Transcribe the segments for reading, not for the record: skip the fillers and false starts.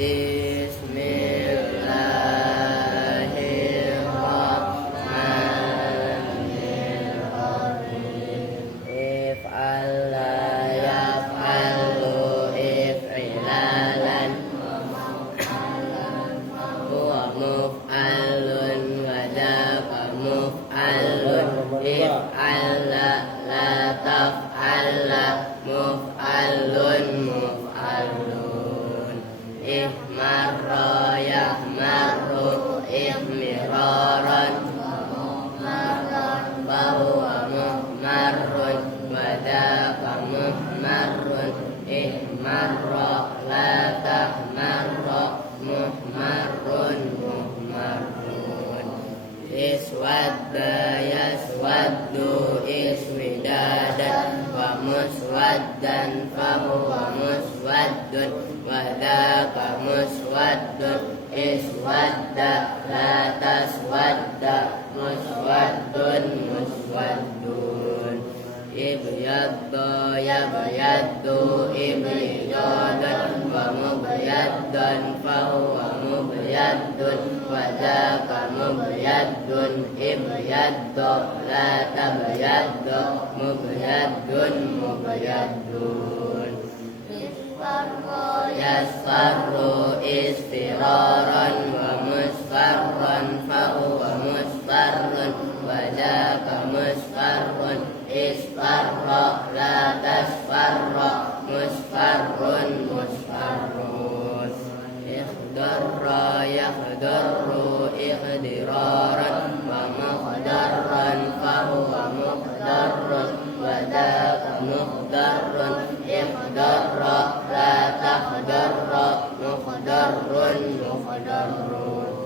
Bismillahirrahmanirrahim. If'ala yaf'alu if'ilalan huwa muf'alun wa dzaka muf'alun. If'ala la taf'ala muf'alun muf'alun. Ihmarra yahmarru ihmiraran fahuwa muhmarrun wa dzaka muhmarrun. Ihmarra la tahmarra muhmarrun muhmarrun. Iswadda yaswaddu iswidadan wa muswaddan fahuwa muswaddun wa dzaka muswaddun. Iswadda la taswadda muswaddun muswaddun. Ibyadda yabyaddu ibyadan wa mubyaddan fahuwa mubyaddun wa dzaka mubyaddun. Ibyadda la tabyadda mubyaddun mubyaddun. Yasfarru isfiraran wa musfarran fahuwa musfarrun wa dzaka musfarrun. Isfarra la tasfarra musfarrun musfarrun. Ikhdarra yakhdarru ikhdiraran wa mukhdarran fahuwa mukhdarrun wa dzaka mukhdarrun. Ikhdarra la takhdarra mukhdarrun mukhdarrun.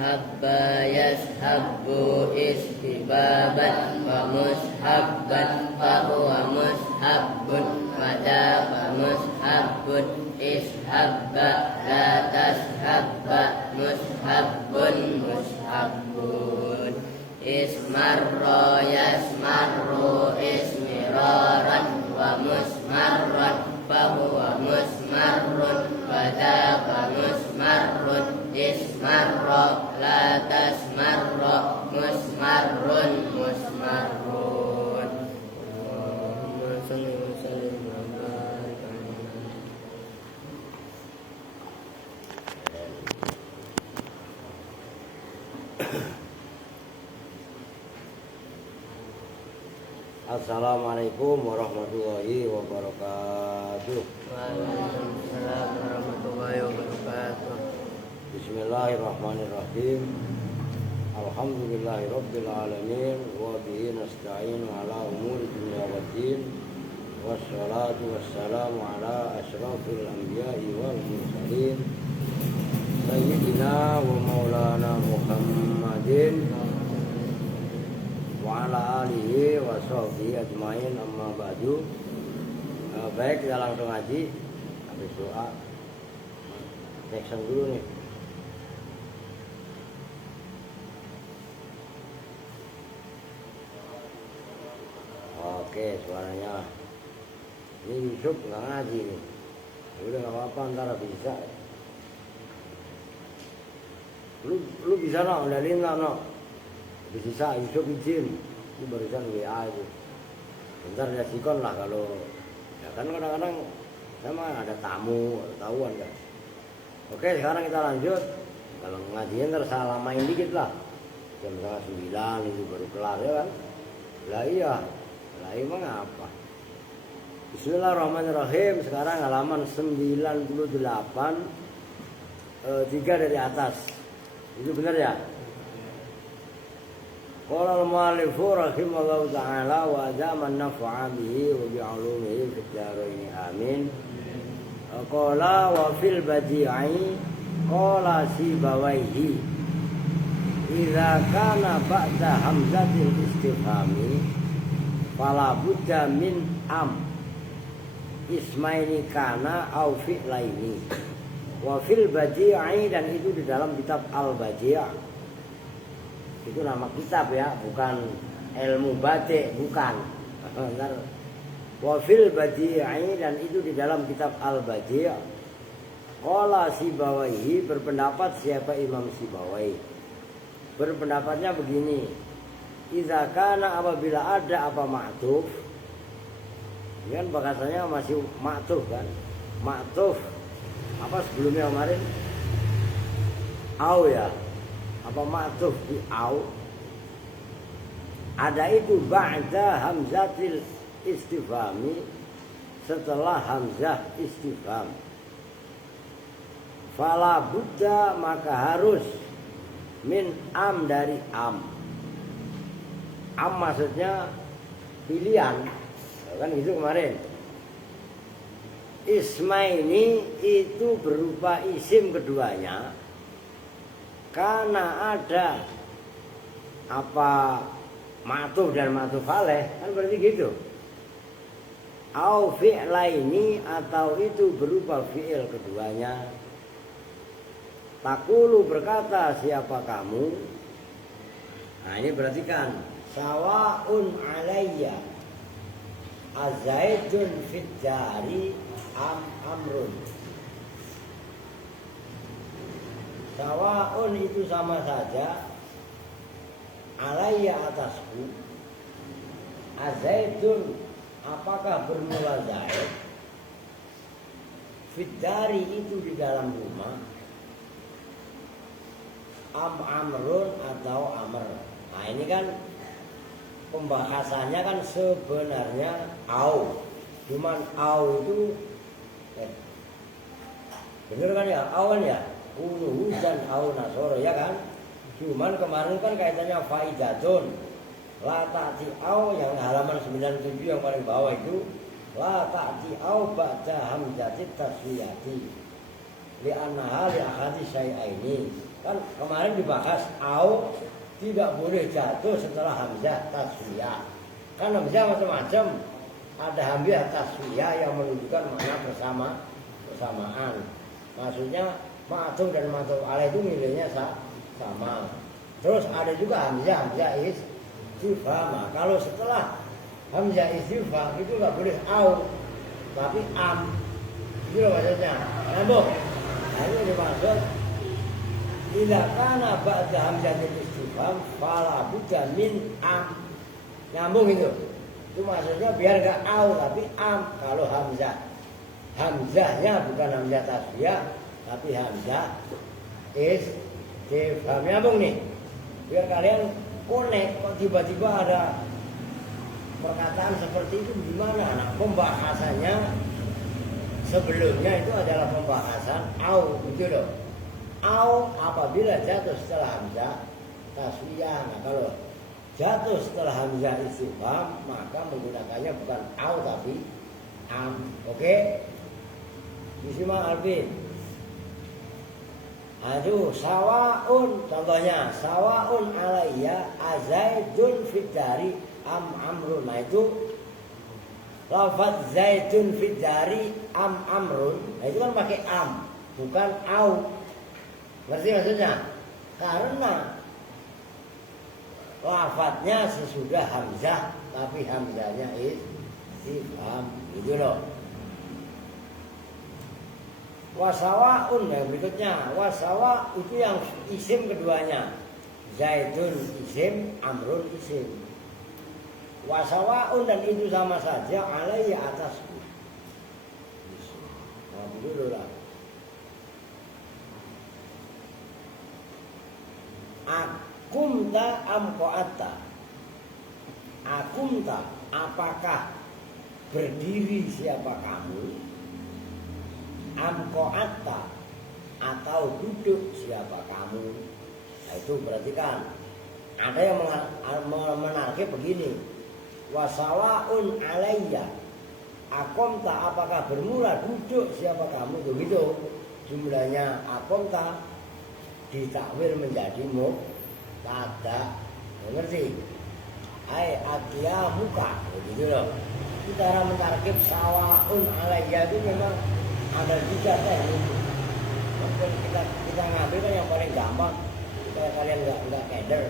Habba yashabbu istihbaban wa mushabban fahuwa mushabbun wa dzaka mushabbun. Ishabba la tashabba mushabbun mushabbun. Ismarra yasmarru ismiraran wa musmarran fahuwa musmarrun wa dzaka musmarrun. Ismarra la tasmarra musmarrun musmarrun. Allahumma shalli wa sallim wa barik alaihi. Assalamualaikum warahmatullahi wabarakatuh. Waalaikumsalam warahmatullahi wabarakatuh. Bismillahirrahmanirrahim. Alhamdulillahirabbil alamin wa bihi nasta'inu ala umuri dunya waddin. Wassalatu wassalamu ala asyrafil anbiya'i wal mursalin sayyidina wa maulana Muhammadin wa ala alihi wa sahbihi ajmain, amma ba'du. Baik, kita langsung ngaji. Habis doa section dulu nih. Oke, suaranya. Ini Yusuf nggak ngaji nih. Udah nggak apa-apa, ntar bisa. Lu bisa no, dalin no. Bisa Yusuf izin. Ini barusan WA itu. Bentar ya sikon lah kalau. Ya kan kadang-kadang sama ada tamu, tahuan kan. Oke, sekarang kita lanjut. Kalau ngajian ntar salamain dikit lah. Jam 8:30 itu baru kelar ya kan. Lah iya. Lah emang apa? Bismillahirrahmanirrahim. Sekarang halaman 98, 3 dari atas. Itu benar ya? Qala al-mu'allifu rahimahullahu ta'ala wa adaman naf'a bihi wa bi'ulumihi fid dharain amin. Qala wa fil badi'i qala Sibawaihi idza kana ba'da hamzatil istifhami fala budda min ismaini kana au fi'laini. Wa fil badi'i, dan itu di dalam kitab al-badi'. Itu nama kitab ya, bukan ilmu batik, bukan. Wa fil badi'i, dan itu di dalam kitab al-badi'. Qala Sibawaihi, berpendapat siapa Imam Sibawai? Berpendapatnya begini. Idza kana, apabila ada apa ma'tuf. Ini kan bahasanya masih ma'tuf kan. Ma'tuf apa sebelumnya kemarin? Au ya. Apa ma'tuf di au? Ada itu ba'da hamzatil istifhami, setelah hamzah istifham. Fala buddha, maka harus min am, dari am. Am maksudnya pilihan, kan gitu kemarin. Ismaini itu berupa isim keduanya, karena ada apa ma'tuf dan ma'tuf alaih, kan berarti gitu. Au fi'laini, atau itu berupa fi'il keduanya. Takulu, berkata siapa kamu. Nah ini perhatikan. Sawa'un alayya azaidun fid dari amrun. Sawa'un itu sama saja, alayya atasku, azaidun apakah bermula zaid, fid dari itu di dalam rumah, amrun atau amr. Nah ini kan pembahasannya kan sebenarnya au. Cuman au itu bener kan ya, au kan ya, uluhu dan au nasoro ya kan. Cuman kemarin kan kaitannya faidatun. La ta'ti au yang halaman 97 yang paling bawah itu, la ta'ti au ba'da hamzati taswiyati li'annaha li'akhadi syai'aini. Kan kemarin dibahas au tidak boleh jatuh setelah hamzah taswiyah. Kan hamzah macam-macam. Ada hamzah taswiyah yang menunjukkan makna bersamaan. Maksudnya ma'tuf dan ma'tuf alaih itu nilainya sama. Terus ada juga hamzah istifham. Kalau setelah hamzah istifham itu nggak boleh au, tapi am. Itu loh maksudnya. Nyambung. Nah, ini dimaksud idza kana ba'da hamzatil istifham fala budda min am. Nyambung itu. Itu maksudnya biar enggak au tapi am. Kalau hamzahnya bukan hamzah tasbiyah tapi hamzah istifham. Nyambung nih. Biar kalian connect, kok tiba-tiba ada perkataan seperti itu gimana? Nah, pembahasannya sebelumnya itu adalah pembahasan au, gitu loh. Au apabila jatuh setelah hamzah taswiyah. Nah kalau jatuh setelah hamzah istifham maka menggunakannya bukan au tapi am. Oke? Disimak Alvin. Aduh, sawaun, contohnya sawaun alayya azaidun fid dari amrun. Nah itu lafaz zaidun fid dari amrun. Nah itu kan pakai am, bukan au. Ngerti maksudnya? Karena lafadznya sesudah hamzah tapi hamzahnya istifham, gitu loh. Wasawaun yang berikutnya, wasawa itu yang isim keduanya. Zaidun isim, amrun isim. Wasawaun dan itu sama saja alayya atasku. Nah, dulu lah. Akumta amkoata. Akumta, apakah berdiri siapa kamu? Amkoata, atau duduk siapa kamu? Nah itu berarti kan ada yang menariknya begini. Wasawaun alayya akomta, apakah bermula duduk siapa kamu? Begitu jumlahnya akomta ditakwil menjadi mubtada. Ngerti? Hai atia muka, begitu loh. Itu cara mentarkib sawaun alayya itu memang ada juga teknik. Mungkin kita ngambil kan yang paling gampang supaya kalian nggak keder.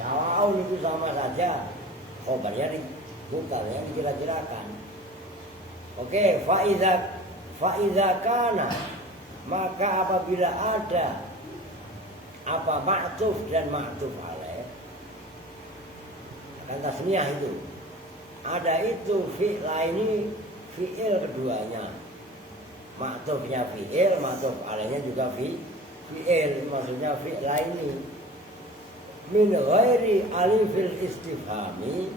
Sawaun itu sama saja khobarnya bukan yang dikira-kirakan. Oke, faiza kana Maka apabila ada apa ma'tuf dan ma'tuf alaih, kan tasniyah itu. Ada itu fi'laini, fi'il keduanya. Ma'tufnya fi'il, ma'tuf alaihnya juga fi'il, maksudnya fi'laini. Min ghairi alifil istifhami,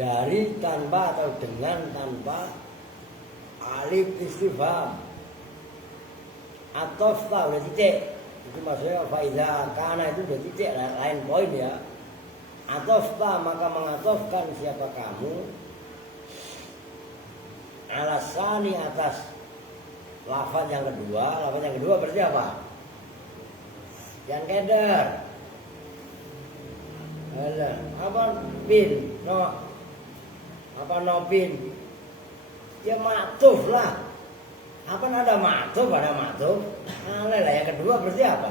dari tanpa atau dengan tanpa alif istifham. Atofta udah titik, itu maksudnya faida karena itu udah titik, lain poin ya. Atofta maka mengatofkan siapa kamu alasani atas lafaz yang kedua. Lafaz yang kedua berarti apa? Yang keder. Apa bin? No. Apa no bin? Ya maktuf lah. Apa ada maktuf? Ada maktuf. Lah yang kedua berarti apa?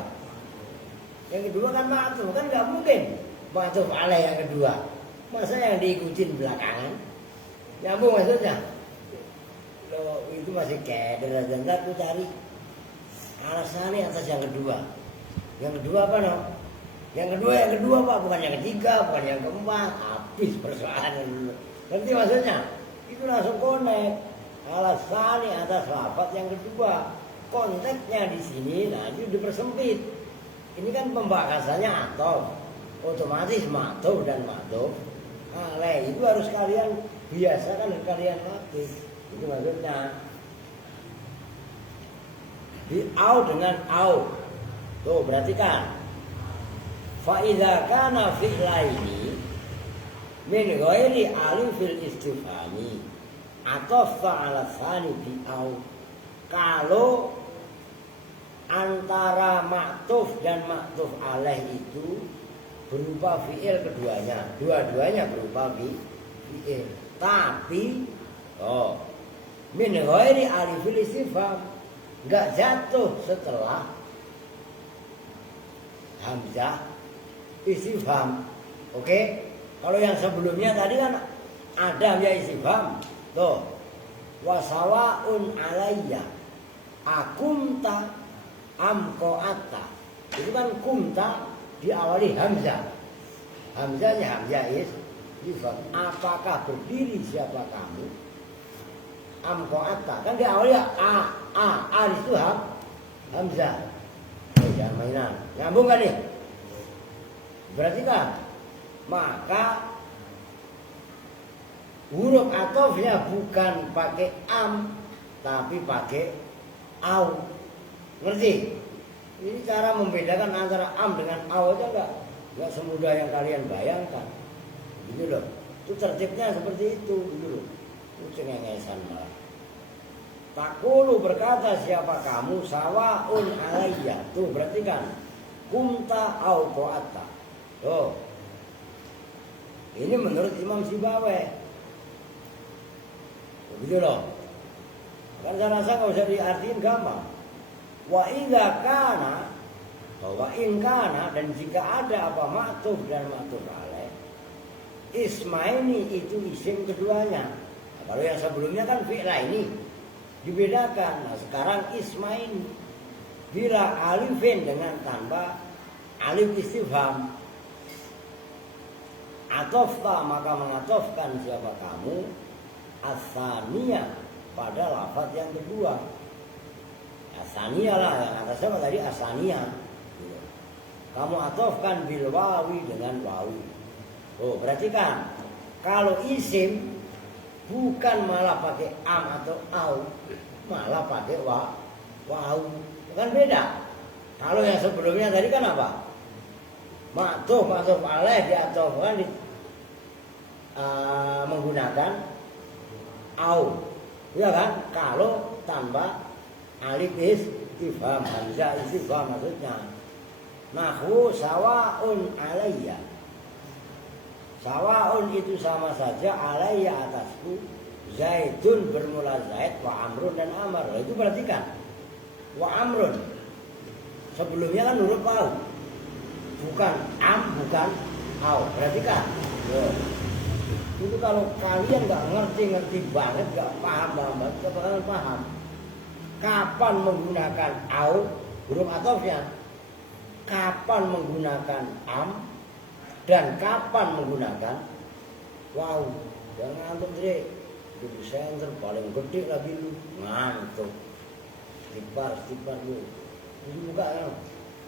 Yang kedua kan maktuf, kan nggak mungkin maktuf alaih yang kedua. Masa yang diikutin belakangan? Nyambung maksudnya? Loh, itu masih keder dan aku cari alasannya atas yang kedua. Yang kedua apa no? Yang kedua Pak, bukan yang ketiga, bukan yang keempat. Habis persoalan dulu. Ngerti maksudnya? Itu langsung connect. Alasannya atas lafaz yang kedua. Konteksnya di sini, nah itu dipersempit. Ini kan pembahasannya atof. Otomatis ma'tuf dan ma'tuf alaih itu harus kalian biasakan dan kalian latih. Itu maksudnya. Di au dengan au. Tuh perhatikan. Fa idza kana fi'laini min ghairi alifil istifhami atafta ala tsani bi au. Kalau antara maktuf dan maktuf alaih itu berupa fi'il keduanya, dua-duanya berupa fi'il. Tapi min ghairi alifil istifham, enggak jatuh setelah hamzah istifham. Oke? Kalau yang sebelumnya tadi kan ada hamzah istifham. Tuh. Wasawaun alayya akumta amqa'ata. Itu kan kumta diawali hamzah. Hamzahnya hamzah istifham. Apakah berdiri siapa kamu? Amqa'ata. Kan diawali a itu hamzah. Jangan mainan. Nyambung kan nih? Berarti kan maka huruf atofnya bukan pakai am tapi pakai au. Ngerti? Ini cara membedakan antara am dengan au aja enggak semudah yang kalian bayangkan. Gitu loh. Itu tertibnya seperti itu, gitu loh. Itu cengengesan malah. Takulu berkata siapa kamu sawaun alayya. Tuh berarti kan kumta au qo'ata. Tuh. Ini menurut Imam Sibawai. Begitu loh. Kan saya rasa nggak usah diartiin gampang. Wa idza kana, wa in kana, dan jika ada apa ma'tuf dan ma'tuf alaih, ismaini itu isim keduanya. Nah, kalau yang sebelumnya kan fi'laini dibedakan. Nah sekarang ismaini bila alifin dengan tanpa alif istifham. Atofta maka mengatofkan siapa kamu asaniyah pada lafaz yang kedua. Asaniyah lah, yang atasnya apa tadi asaniyah. Kamu atofkan bil wawi dengan wawi. Oh perhatikan, kalau isim bukan malah pakai am atau au, malah pakai waw. Kan beda. Kalau yang sebelumnya tadi kan apa? Ma'tuf alaih diatofkan menggunakan au. Ya kan? Kalau tanpa alif istifham, hamzah istifham maksudnya. Nahwu sawaun alayya. Sawaun itu sama saja alayya atasku. Zaidun bermula Zaid, wa amrun dan amar. Itu perhatikan. Wa amrun. Sebelumnya kan huruf au. Bukan am, bukan au. Perhatikan. Itu kalau kalian nggak ngerti banget, nggak paham banget, kalian paham. kapan menggunakan au, huruf atofnya, kapan menggunakan am, dan kapan menggunakan wow. Jangan ngantuk deh, di senter paling gede lagi lu ngantuk. Stipar lu, ini buka ya,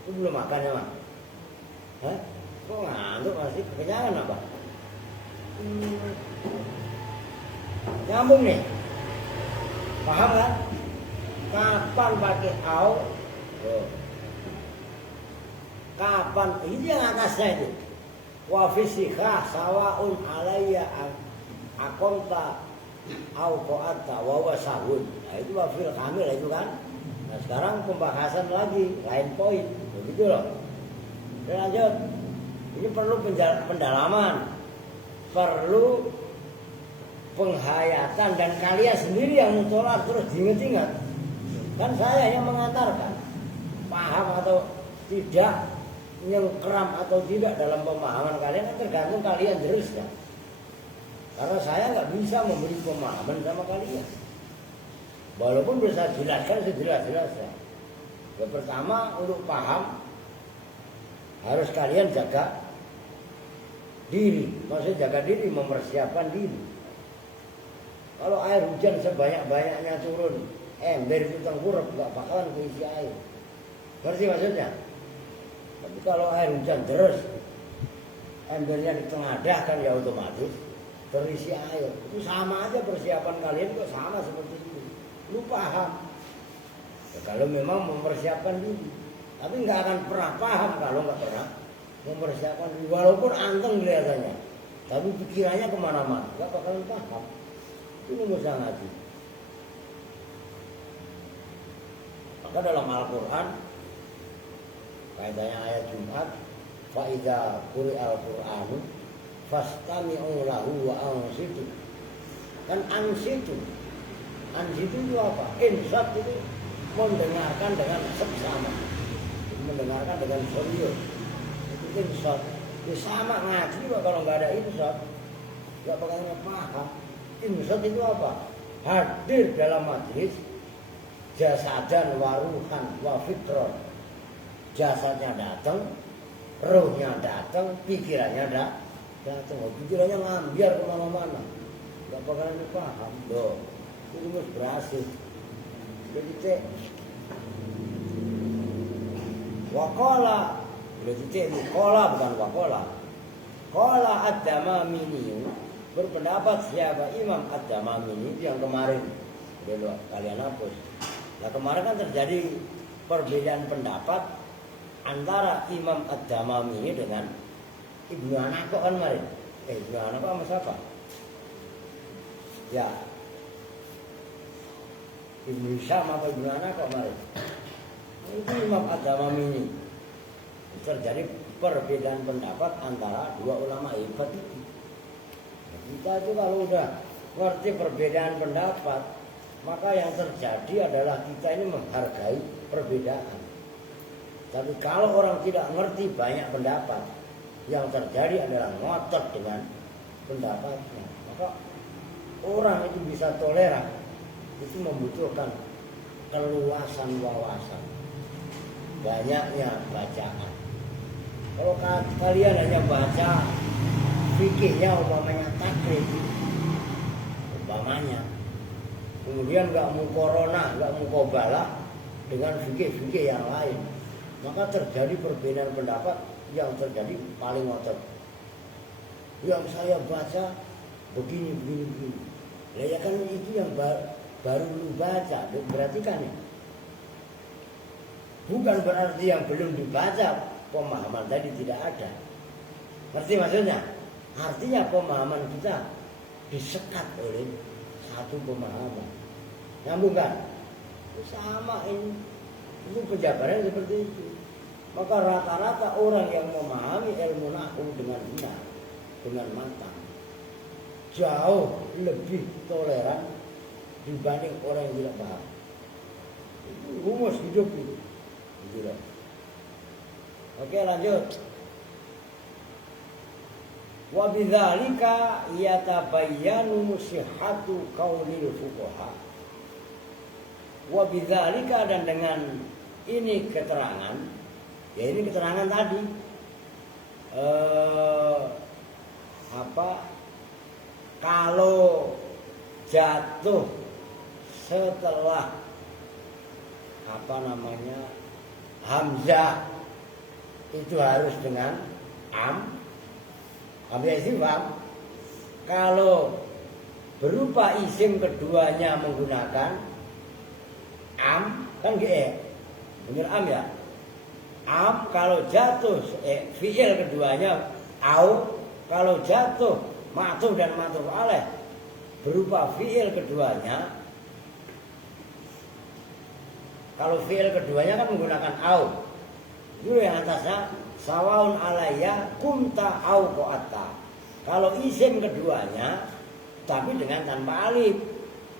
lu belum makan ya Mas? Hah? Kok ngantuk masih kekenyangan apa? Nyambung nih, paham kan? Kapan pakai au? Oh. Kapan? Ini yang atasnya itu. Wa fisikha sawaun alayya akonta au qa'ata wa wasahun. Nah itu wafil kamil itu kan. Nah sekarang pembahasan lagi lain poin. Begitu loh. Oke, lanjut. Ini perlu pendalaman. Perlu penghayatan dan kalian sendiri yang mutolah terus diingat-ingat. Kan saya yang mengantarkan. Paham atau tidak, nyengkeram atau tidak dalam pemahaman kalian kan tergantung kalian terus ya. Karena saya nggak bisa memberi pemahaman sama kalian. Walaupun bisa jelaskan sejelas-jelasnya. Yang pertama untuk paham harus kalian jaga diri. Maksudnya jaga diri, mempersiapkan diri. Kalau air hujan sebanyak-banyaknya turun, ember itu tengkurap, nggak bakalan keisi air. Ngerti maksudnya? Tapi kalau air hujan terus, embernya ditengadah kan ya otomatis terisi air. Itu sama aja persiapan kalian kok sama seperti itu. Lu paham? Ya, kalau memang mempersiapkan diri. Tapi nggak akan pernah paham kalau nggak pernah mempersiapkan diri. Walaupun anteng kelihatannya, tapi pikirannya kemana-mana, nggak bakalan paham. Itu rumusnya ngaji. Maka dalam Al-Quran, kaitannya ayat Jumat, fa idza quri'al Qur'anu fastami'u lahu wa ansitu. Kan ansitu. Ansitu itu apa? Insat itu mendengarkan dengan seksama. Mendengarkan dengan serius. Itu insat. Ya sama ngaji kalau nggak ada insat, nggak bakalan paham. Insat itu apa? Hadir dalam majlis, jasadan waruhan wa fitron. Jasadnya datang, rohnya datang, pikirannya datang. Pikirannya ngambiar kemana-mana, nggak bakalan paham. Loh, itu harus berhasil. Jadi cek, wakola, jadi cek wakola bukan wakola. Kola ad-Damamini, berpendapat siapa Imam ad-Damamini yang kemarin, udah kalian hapus. Nah kemarin kan terjadi perbedaan pendapat antara Imam ad-Damamini dengan Ibnu Anako kan kemarin. Ibnu Anako sama siapa? Ya, Ibnu Syam apa Ibnu Anako kemarin? Itu Imam ad-Damamini. Terjadi perbedaan pendapat antara dua ulama hebat itu. Kita itu kalau udah ngerti perbedaan pendapat, maka yang terjadi adalah kita ini menghargai perbedaan. Tapi kalau orang tidak ngerti banyak pendapat, yang terjadi adalah ngotot dengan pendapatnya. Maka orang itu bisa toleran, itu membutuhkan keluasan wawasan, banyaknya bacaan. Kalau kalian hanya baca fikihnya umpamanya takrib, umpamanya, kemudian nggak mukorona, nggak mukobalah dengan fikih-fikih yang lain, maka terjadi perbedaan pendapat yang terjadi paling ngotot. Yang saya baca begini. Lah ya kan itu yang baru lu baca, berarti kan ya. Bukan berarti yang belum dibaca pemahaman tadi tidak ada. Ngerti maksudnya? Artinya pemahaman kita disekat oleh satu pemahaman. Nyambung kan? Sama ini. Itu penjabarannya seperti itu. Maka rata-rata orang yang memahami ilmu nahwu dengan benar, dengan matang, jauh lebih toleran dibanding orang yang tidak paham. Itu rumus hidup itu. Gitu. Oke, lanjut. Wa bidzalika yatabayyanu sihhatu qaulil fuqaha. Wa bidzalika, dan dengan ini keterangan, ya ini keterangan tadi kalau jatuh setelah hamzah itu harus dengan hamzah istifham. Kalau berupa isim keduanya menggunakan kan bener ya. Kalau jatuh fi'il keduanya kalau jatuh ma'tuf dan ma'tuf alaih berupa fi'il keduanya, kalau fi'il keduanya kan menggunakan itu yang atasnya sawaun alayya kumta au qa'ata. Kalau isim keduanya tapi dengan tanpa alif,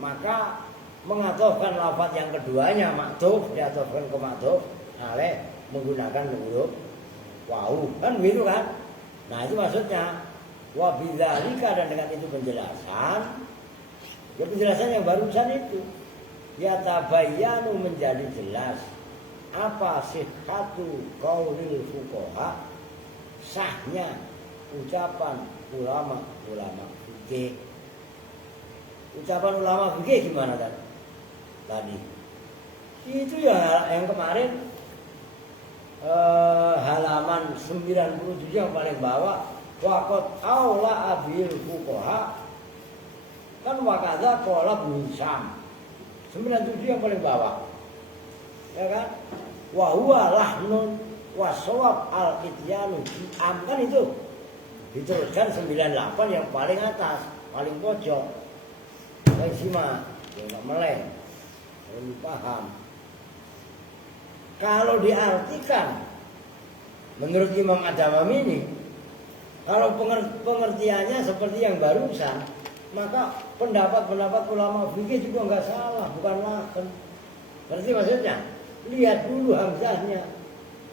maka mengatofkan lafaz yang keduanya ma'tuf diatofkan ke ma'tuf alaih menggunakan huruf wawu, kan begitu kan? Nah itu maksudnya wa bidzalika, dan dengan itu penjelasan, ya penjelasan yang barusan itu ya tabayyanu, menjadi jelas apa sihhatu qaulil fuqaha, sahnya ucapan ulama fikih. Ucapan ulama fikih gimana tadi? Itu ya yang kemarin halaman 97 yang paling bawah, waqad aula abil fuqaha, kan wakadha qala Hisham 97 yang paling bawah, ya kan? Wa huwa lahnun wa shawab al ityanu kan itu diteruskan 98 yang paling atas, paling pojok, paling simak, ya nggak meleng, perlu paham. Kalau diartikan menurut Imam Ad-Damami ini, kalau pengertiannya seperti yang barusan, maka pendapat-pendapat ulama fikih juga nggak salah, bukan laken. Berarti maksudnya lihat dulu hamzahnya,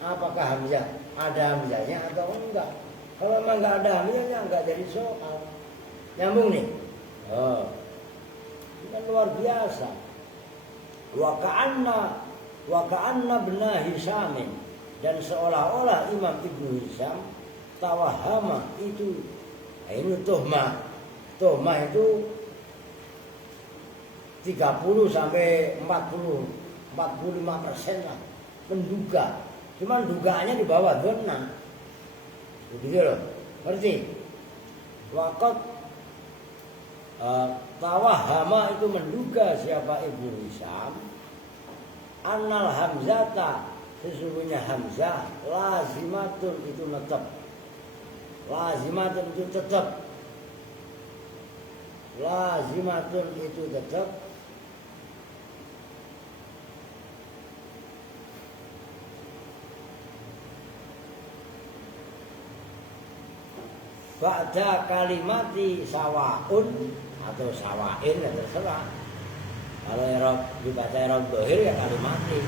apakah hamzah ada hamzahnya atau enggak. Kalau memang nggak ada hamzahnya nggak jadi soal. Nyambung nih. Ini kan luar biasa. Wa ka'anna bna Hisamin, dan seolah-olah Imam Ibnu Hisam tawahama itu, ini tuhmah itu 30 sampai 45% lah menduga, cuman dugaannya di bawah dhanna, begitu loh, ngerti? Waqad tawahama itu menduga siapa Ibnu Hisam, annal hamzata, sesungguhnya hamzah lazimatun itu tetap, lazimatun itu tetap, lazimatun itu tetap, ba'da kalimati sawaun atau sawain, ya terserah. Kalau i'rab dibaca i'rab dhahir ya kalimati.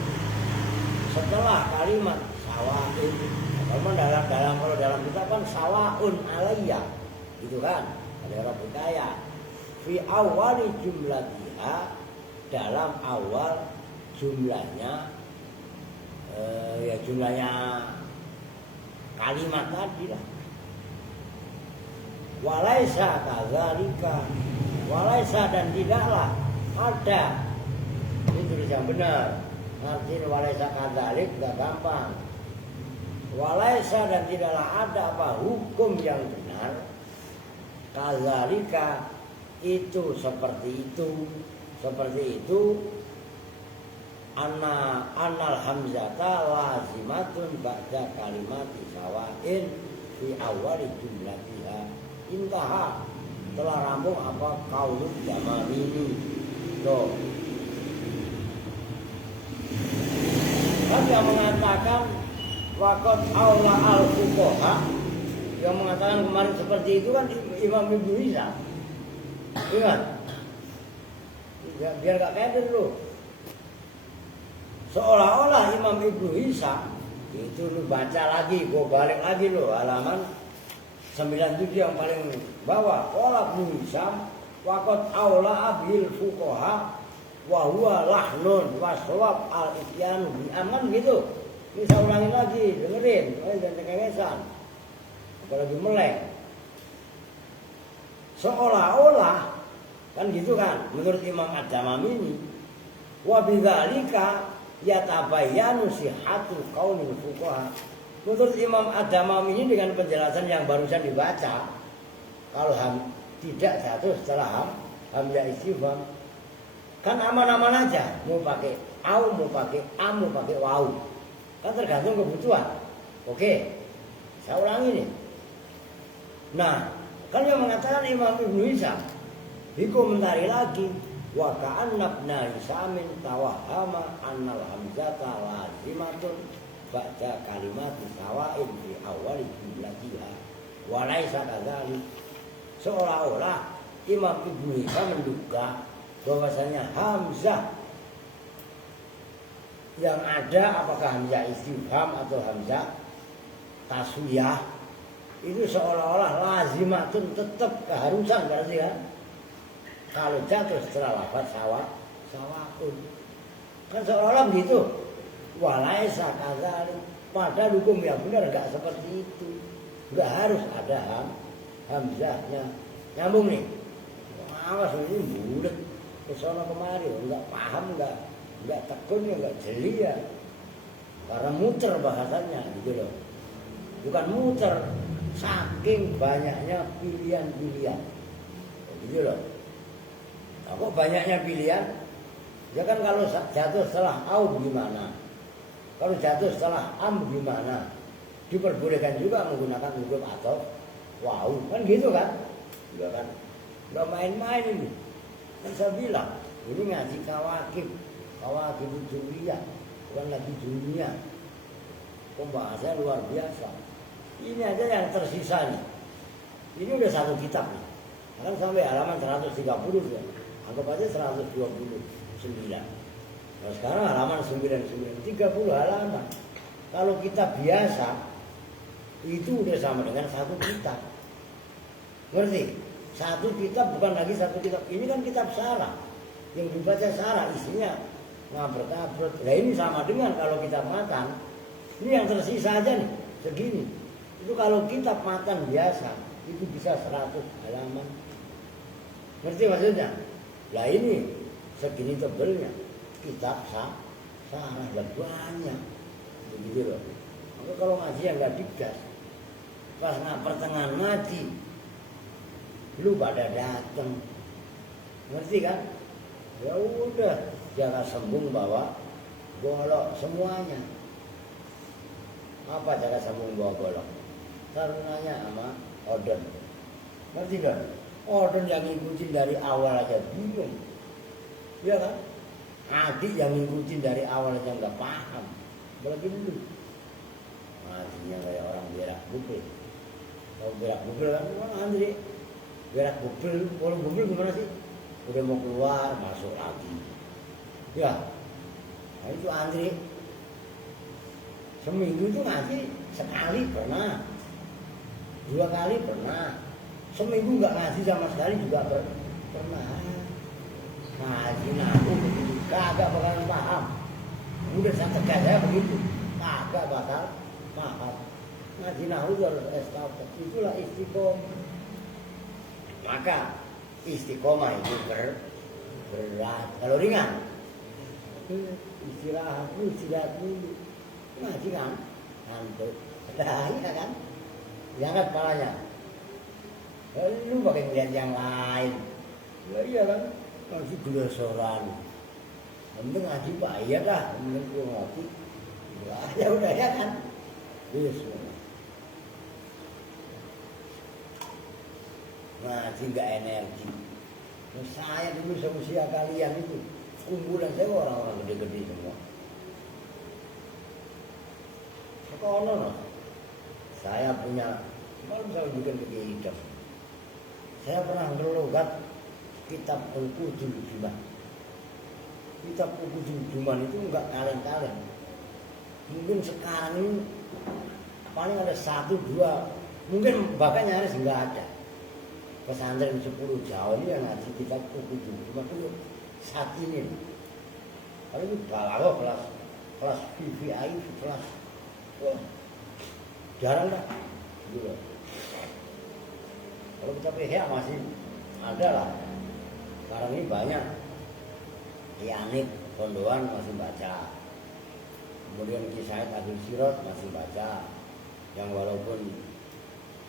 Setelah kalimat sawain, kalau dalam kitab kan sawaun alayya, gitu kan? Kalau i'rab hikayah fi awali jumlatiha, dalam awal jumlahnya, ya jumlahnya kalimat tadi lah. Walaisa kadzalika, walaisa, dan tidaklah ada, ini tulisan benar. Artinya walaisa kadzalik gak gampang. Walaisa, dan tidaklah ada apa hukum yang benar. Kadzalika itu seperti itu. Anal hamzata lazimatun ba'da kalimati sawain fi awali jumlatiha. Intaha, telah rampung apa qaulul Jamali. Loh, kan yang mengatakan waqad aula al fuqaha, yang mengatakan kemarin seperti itu kan Imam Ibnu Hisam. Ingat, biar gak keder lu. Seolah-olah Imam Ibnu Hisam itu lu baca lagi, gua balik lagi lu halaman 97 yang paling bawah. Qala Ibnu Hisam waqad aula abil fuqaha, wa huwa lahnun wa shawab al isyanu bi aman gitu. Ini saya ulangi lagi, dengerin, jangan kekengesan. Apalagi melek. Seolah-olah kan gitu kan, menurut Imam Ad-Damami ini, wa bidzalika yatabayyanu sihhatu qaulil fuqaha. Menurut Imam Ad-Damami ini dengan penjelasan yang barusan dibaca, kalau tidak jatuh setelah hamzah istifham, kan aman-aman aja, mau pakai au, mau pakai am, mau pakai wau. Kan tergantung kebutuhan. Oke, saya ulangi nih. Nah, kan yang mengatakan Imam Ibnu Hisham, dikomentari lagi, wa ka'anna ibna Hisamin tawahama annal hamzata lazimatun ba'da kalimat sawa'in fi awali jumlatiha wa laisa kadzalik. Seolah-olah Imam Ibnu Hisham menduga bahwasanya hamzah yang ada, apakah hamzah istifham atau hamzah taswiyah, itu seolah-olah lazimatun, tetap keharusan berarti kan, kalau jatuh setelah lafaz sawaun. Kan seolah-olah begitu. Walaisa kadzalik, padahal hukum yang benar enggak seperti itu. Enggak harus ada hamzahnya. Nyambung nih. Awas ini bulet ke sono kemari, enggak paham, enggak tekun, enggak jeli ya. Karena muter bahasanya gitu loh. Bukan muter, saking banyaknya pilihan-pilihan. Gitu loh. Nah, kok banyaknya pilihan? Ya kan kalau jatuh setelah au gimana? Kalau jatuh setelah am gimana? Diperbolehkan juga menggunakan hukum atau wau. Kan gitu kan? Enggak kan? Enggak main-main ini. Kan saya bilang, ini ngaji kawakib dunia, bukan lagi dunia. Pembahasannya luar biasa. Ini aja yang tersisa nih. Ini udah satu kitab nih. Sekarang sampai halaman 130 ya. Anggap aja 129. Nah sekarang halaman 99, 30 halaman. Kalau kitab biasa, itu udah sama dengan satu kitab. Ngerti? Satu kitab bukan lagi satu kitab. Ini kan kitab syarah. Yang dibaca syarah isinya ngabret-ngabret. Nah ini sama dengan kalau kitab matan. Ini yang tersisa aja nih, segini. Itu kalau kitab matan biasa, itu bisa 100 halaman. Ngerti maksudnya? Lah ini segini tebelnya. Kitab syarah banyak. Begitu loh. Maka kalau ngaji yang nggak digas, pas pertengahan ngaji, lu pada datang, ngerti kan? Ya udah, jangan sembung bawa golok semuanya. Apa cara sembung bawa golok? Tarunanya sama order, ngerti kan? Order yang ngikutin dari awal aja bingung, ya kan? Adik yang ngikutin dari awal aja nggak paham, apalagi dulu. Ngajinya kayak orang berak bubel. Kalau berak bubel kan, mana Andri? Berak bubel, kalau bubel gimana sih? Udah mau keluar, masuk lagi. Ya, nah itu Andri. Seminggu itu ngaji sekali pernah, 2 kali pernah. Seminggu nggak ngaji sama sekali juga pernah. Ngaji nahu begitu, kagak bakalan paham. Udah saya tegas saya begitu, kagak bakal paham. Ngaji nahu itu harus estafet, itulah istiqomah. Maka istiqomah itu berat. Kalau ringan, istirahat dulu. Ngaji kan, ngantuk. Iya kan? Diangkat kepalanya. Lu pakai ngeliat yang lain. Ya iya kan? Masih gelesoran. Penting ngaji Pak, iya dah. Penting gue ngaji. Ya udah ya kan? Yes. Ngaji gak energi. Nah, saya dulu seusia kalian itu, kumpulan saya orang-orang gede-gede semua. Sekolah no. Saya punya, kalau saya bikin hidup. Saya pernah ngelogat kitab Al-Qudul Juman. Kitab Al-Qudul Juman itu enggak kaleng-kaleng. Mungkin sekarang ini paling ada 1, 2, mungkin bahkan nyaris enggak ada. Pesantren 10 Jawa ini yang ngaji kitab Al-Qudul Juman itu saat ini. Kalau itu balago kelas VVIP kelas, wah, jarang lah, gitu loh. Kalau kita PH masih ada lah. Sekarang ini banyak. Yanik Kondoan masih baca. Kemudian Kisah Abdul Sirot masih baca. Yang walaupun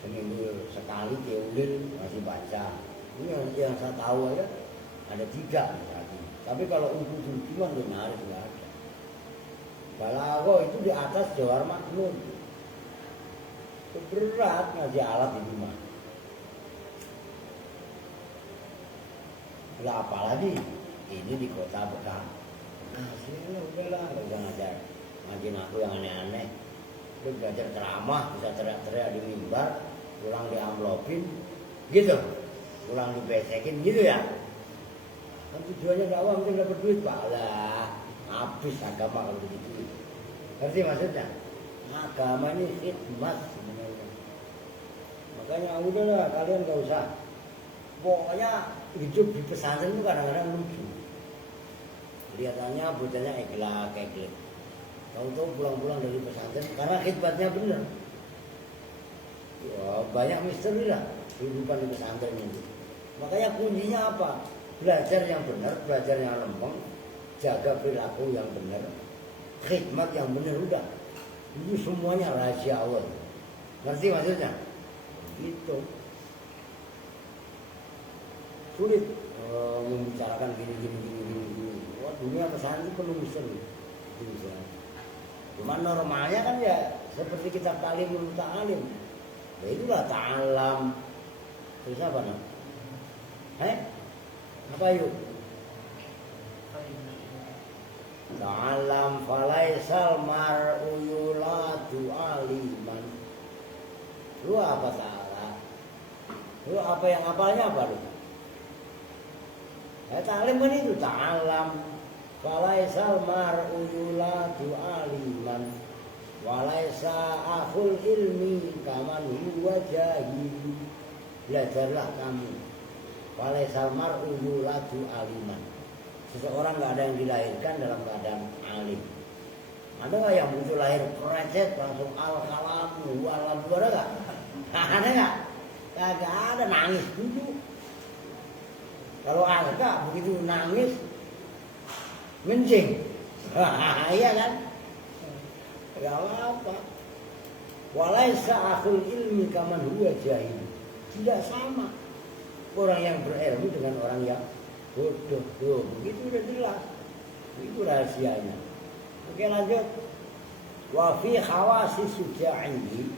seminggu sekali Keulil masih baca. Ini yang saya tahu aja ada 3 saat ini. Tapi kalau untuk cuma nyaris nggak ada. Balago itu di atas Jawahar Maknun. Itu berat ngaji alat di rumah. Lah apalagi ini di kota Bekah. Nah, sini udahlah, nggak usah ngajarin aku yang aneh-aneh. Lu belajar ceramah, bisa teriak-teriak di mimbar, pulang di amplopin, gitu. Pulang dibesekin, gitu ya. Kan tujuannya dakwah mungkin dapat duit, Pak. Lah, habis agama kalau begitu. Ngerti maksudnya? Agama ini khidmat sebenarnya. Makanya udahlah, kalian nggak usah. Pokoknya hidup di pesantren itu kadang-kadang lucu. Kelihatannya bocahnya eglek. Tahu-tahu pulang-pulang dari pesantren karena khidmatnya benar. Ya, banyak misteri lah kehidupan di pesantren itu. Makanya kuncinya apa? Belajar yang benar, belajar yang lempeng, jaga perilaku yang benar, khidmat yang benar udah. Itu semuanya rahasia Allah. Ngerti maksudnya? Gitu. Sulit membicarakan gini. Wah, dunia pesantren itu penuh misteri. Cuma normalnya kan ya seperti kitab Ta'limul Muta'alim. Ya itulah ta'alam. Terus apa nak? Apa yuk? Ta'alam falaisal mar'u yuladu aliman. Lu apa salah? Lu apa yang apalnya apa lu? Ta'lim kan itu ta'alam falaisal mar'u yuladu aliman walaisa akhul ilmi kaman huwa jahil. Belajarlah kamu. Walaisal mar'u yuladu aliman. Seseorang gak ada yang dilahirkan dalam keadaan alim. Ada gak yang muncul lahir krecet langsung al-kalam huwalam, ada gak? Ada gak? Kagak ada, nangis dulu. Kalau ada begitu nangis mencing. Iya kan? Gak apa-apa. Walaisa akhul ilmi kaman huwa jahil. Tidak sama orang yang berilmu dengan orang yang bodoh. Tuh, begitu udah jelas. Itu rahasianya. Oke, lanjut. Wa fi khawasi Suja'ini,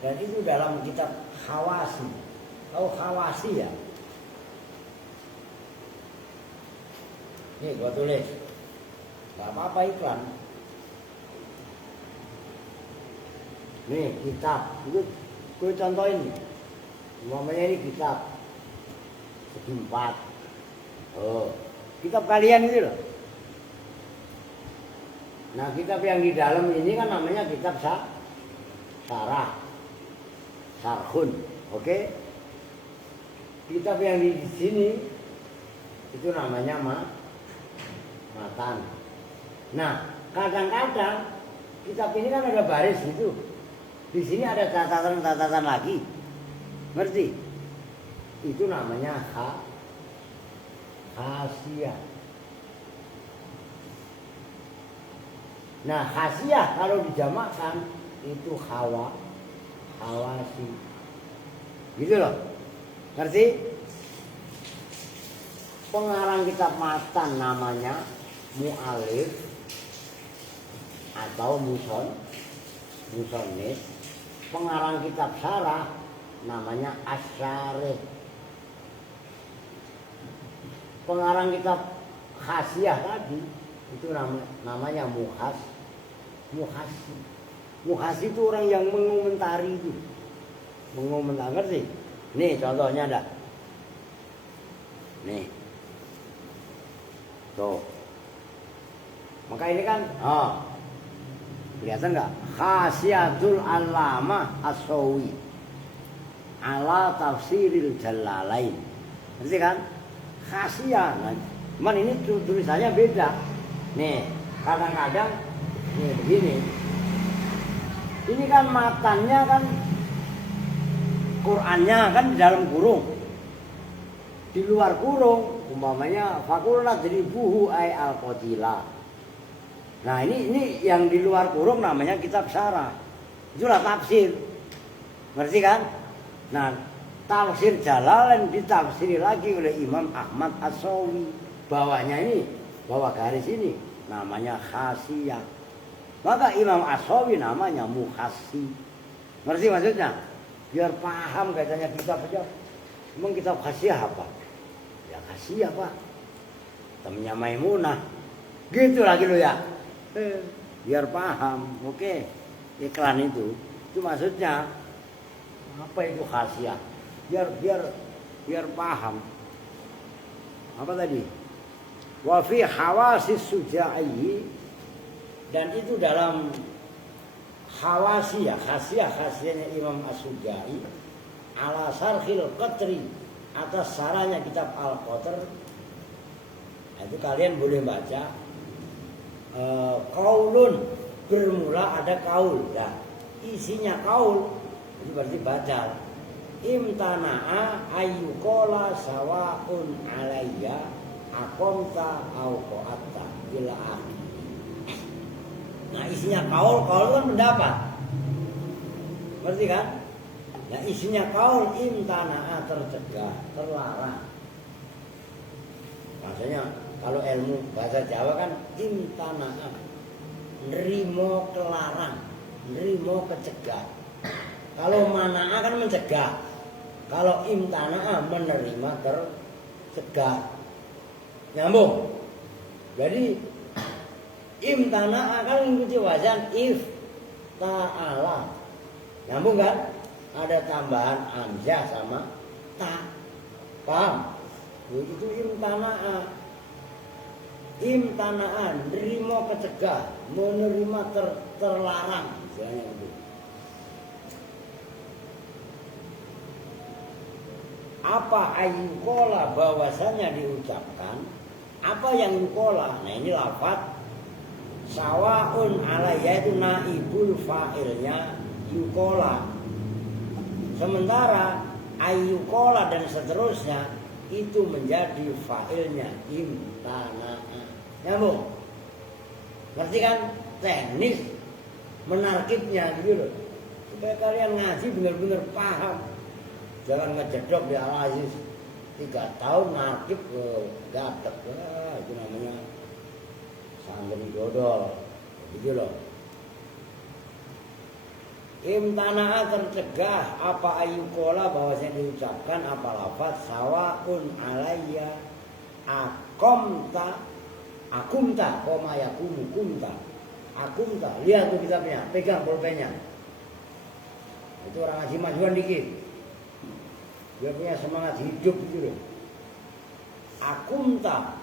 dan itu dalam kitab Khawasi. Tahu Khawasi ya? Nih gua tulis. Gak apa-apa iklan. Nih kitab. Itu gue contohin. Umpamanya ini kitab segi 4. Oh, kitab kalian itu loh. Nah, kitab yang di dalam ini kan namanya kitab Sarah. Sarhun. Oke? Kitab yang di sini itu namanya Matan. Nah, kadang-kadang kitab ini kan ada baris gitu. Di sini ada catatan-catatan lagi. Ngerti? Itu namanya khasiyah. Nah, khasiyah kalau dijamakkan itu khawasi. Gitu loh. Ngerti? Pengarang kitab Matan namanya Mu'alif atau Musonif. Pengarang kitab Sarah namanya Asyarih. Pengarang kitab Khasiyah tadi itu namanya Muhasi. Muhasi itu orang yang mengomentari itu. Mengomentari, ngerti? Nih contohnya ada. Nih. Tuh. Maka ini kan, kelihatan nggak? Khasiyatul Allamah As-Sawi ala tafsiril Jalalain. Ngerti kan? Khasiyah. Cuman ini tulisannya beda. Nih, kadang-kadang nih begini. Ini kan matannya kan Qurannya kan di dalam kurung. Di luar kurung umpamanya fakulna dribuhu ay al-qatila. Nah, ini yang di luar kurung namanya kitab syarah. Itulah tafsir. Ngerti kan? Nah, tafsir Jalalain ditafsiri lagi oleh Imam Ahmad As-Sawi. Bawahnya ini, bawah garis ini namanya khasiyah. Maka Imam As-Sawi namanya mukhassi. Ngerti maksudnya? Biar paham katanya kitab aja. Emang kitab khasiyah apa? Ya khasiyah, Pak. Temennya Maimunah. Gitu lagi lo ya. Biar paham. Oke. Iklan itu maksudnya apa itu khasiyah? Biar paham. Apa tadi? Wa fi hawasis suja'i, dan itu dalam khawasiyah, khasiyahnya Imam As-Suja'i ala sarhil qatri, atas saranya kitab Al-Qatr. Itu kalian boleh baca qaulun, bermula ada kaul. Nah, isinya kaul itu berarti baca imtana'a ayyuqala sawaun alayya aqamta au qa'atta ila akhir. Nah, isinya kaul kan pendapat. Berarti kan? Nah, isinya kaul imtana'a tercegah, terlarang. Maksudnya kalau ilmu bahasa Jawa kan imtana'a, nerimo kelarang, nerimo kecegah. Kalau mana'a kan mencegah. Kalau imtana'a menerima tercegah. Nyambung. Jadi imtana'a kan mengikuti wazan if ta'ala. Nyambung kan? Ada tambahan hamzah sama ta. Paham? Itu imtana'a. Imtana'a, nerima kecegah, menerima terlarang. Misalnya itu. Apa ayyukola, bahwasanya diucapkan. Apa yang yukola? Nah, ini lafaz sawaun alayya, itu naibul fa'ilnya yukola. Sementara ayyukola dan seterusnya itu menjadi fa'ilnya imtana'a. Nyambung? Ngerti kan? Teknis menarkibnya gitu loh. Supaya kalian ngaji benar-benar paham. Jangan ngejedok di Al-Aziz 3 tahun narkib ke gatek. Itu namanya santri dodol. Gitu loh. Imtana'a tercegah apa ayyukola, bahwasanya diucapkan apa lafaz sawaun alayya akumta koma yakumu kumta akumta. Lihat tuh kitabnya, pegang pulpennya. Itu orang ngaji majuan dikit, dia punya semangat hidup gitu loh. Akumta,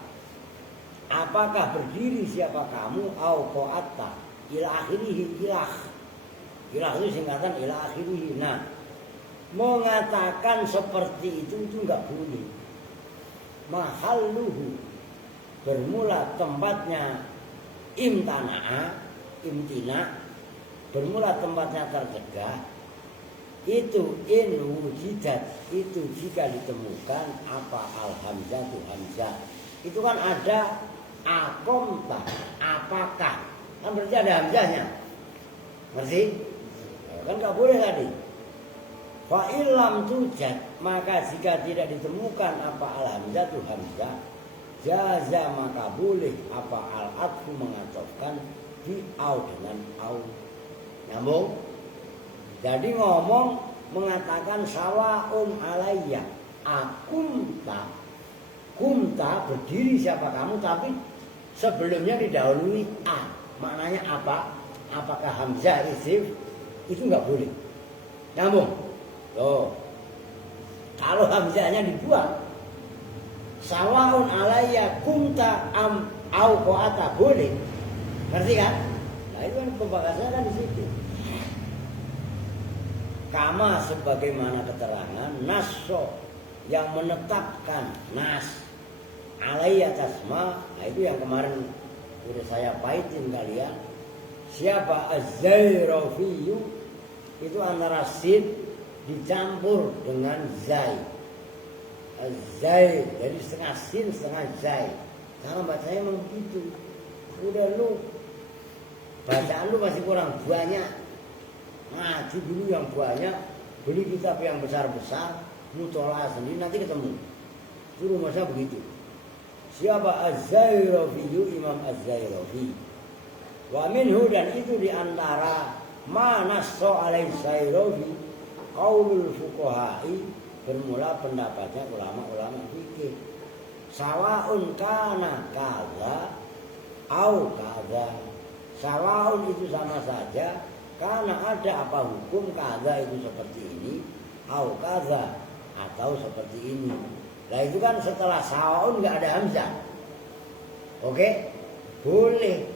apakah berdiri siapa kamu, au qa'atta ila akhirih. Ilah itu singkatan ila akhirih. Nah, mengatakan seperti itu enggak boleh. Mahalluhu, bermula tempatnya imtana'a, imtina, bermula tempatnya tercegah. Itu in wujidat, itu jika ditemukan apa al-hamzatu hamzah. Itu kan ada akomta, apakah, kan berarti ada hamzahnya. Ngerti? Kan gak boleh tadi. Fa illam tujad, maka jika tidak ditemukan apa al-hamzatu hamzah, jaza, maka boleh apa al-atfu mengatofkan di au dengan au. Nyambung? Jadi ngomong mengatakan sawaun alayya akumta, kumta berdiri siapa kamu, tapi sebelumnya didahului a. Maknanya apa? Apakah hamzah isif? Itu enggak boleh. Nyambung? Loh. Kalau hamzahnya dibuang, sawaun alayya kumta am au qa'ata, boleh. Ngerti kan? Nah, itu kan pembahasannya kan di situ. Kama sebagaimana keterangan nasso yang menetapkan nas alayya tasma. Nah, itu yang kemarin udah saya pahitin kalian. Siapa Az-Zairafiyu? Itu antara sin dicampur dengan zai. Az-Zai, jadi setengah sin setengah zai. Karena bacanya memang begitu. Udah lu bacaan lu masih kurang banyak. Ngaji dulu yang banyak, beli kitab yang besar-besar, mutolaah sendiri nanti ketemu. Itu rumusnya begitu. Siapa Az-Zairafiyu? Imam Az-Zairafi. Wa minhu, dan itu diantara manasso alaihi Zairafi qaulul fuqaha'i, bermula pendapatnya ulama-ulama fikih. Sawaun kana kaza au kaza. Sawaun itu sama saja, karena ada apa hukum kaza itu seperti ini, au kaza atau seperti ini. Nah itu kan setelah sawaun nggak ada hamzah. Oke, boleh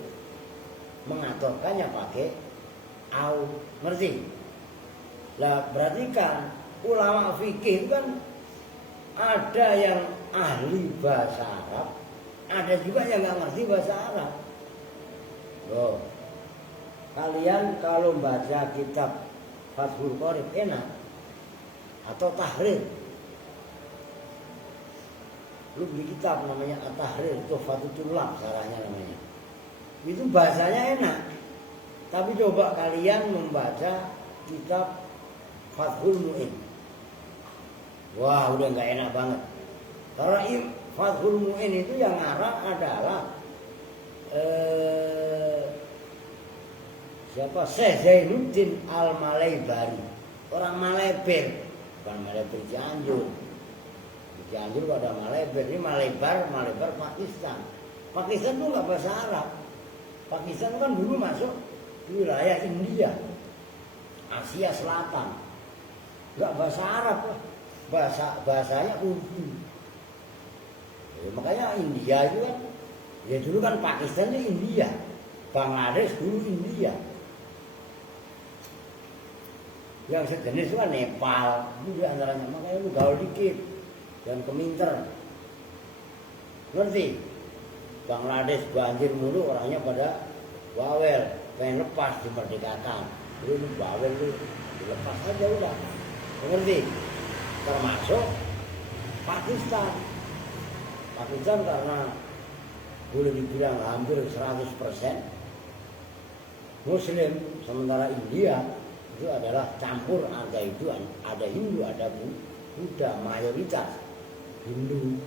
mengaturkannya pakai au, ngerti? Lah berarti kan ulama fikih itu kan ada yang ahli bahasa Arab, ada juga yang nggak ngerti bahasa Arab. Loh, kalian kalau baca kitab Fathul Qorib enak atau Tahrir, lu beli kitab namanya At-Tahrir, itu Fathul Tulab caranya namanya. Itu bahasanya enak. Tapi coba kalian membaca kitab Fathul Mu'in. Wah, udah nggak enak banget. Karena Fathul Mu'in itu yang ngarang adalah siapa? Syekh Zainuddin Al-Malaybari. Orang Malaiber, bukan Malaiber Cianjur. Di Cianjur ada Malaiber, ini Malaybar Pakistan. Pakistan tuh nggak bahasa Arab. Pakistan kan dulu masuk wilayah India, Asia Selatan. Nggak bahasa Arab lah, bahasanya Urdu. Ya, makanya India itu kan, ya dulu kan Pakistan itu India, Bangladesh dulu India. Yang sejenis itu kan Nepal, itu antaranya. Makanya lu gaul dikit dan keminter, ngerti? Bangladesh banjir mulu, orangnya pada bawel, pengen lepas dimerdekakan. Lu bawel lu, dilepas aja udah. Ngerti? Termasuk Pakistan. Pakistan karena boleh dibilang hampir 100% Muslim, sementara India itu adalah campur, ada itu, ada Hindu, ada Buddha, mayoritas Hindu.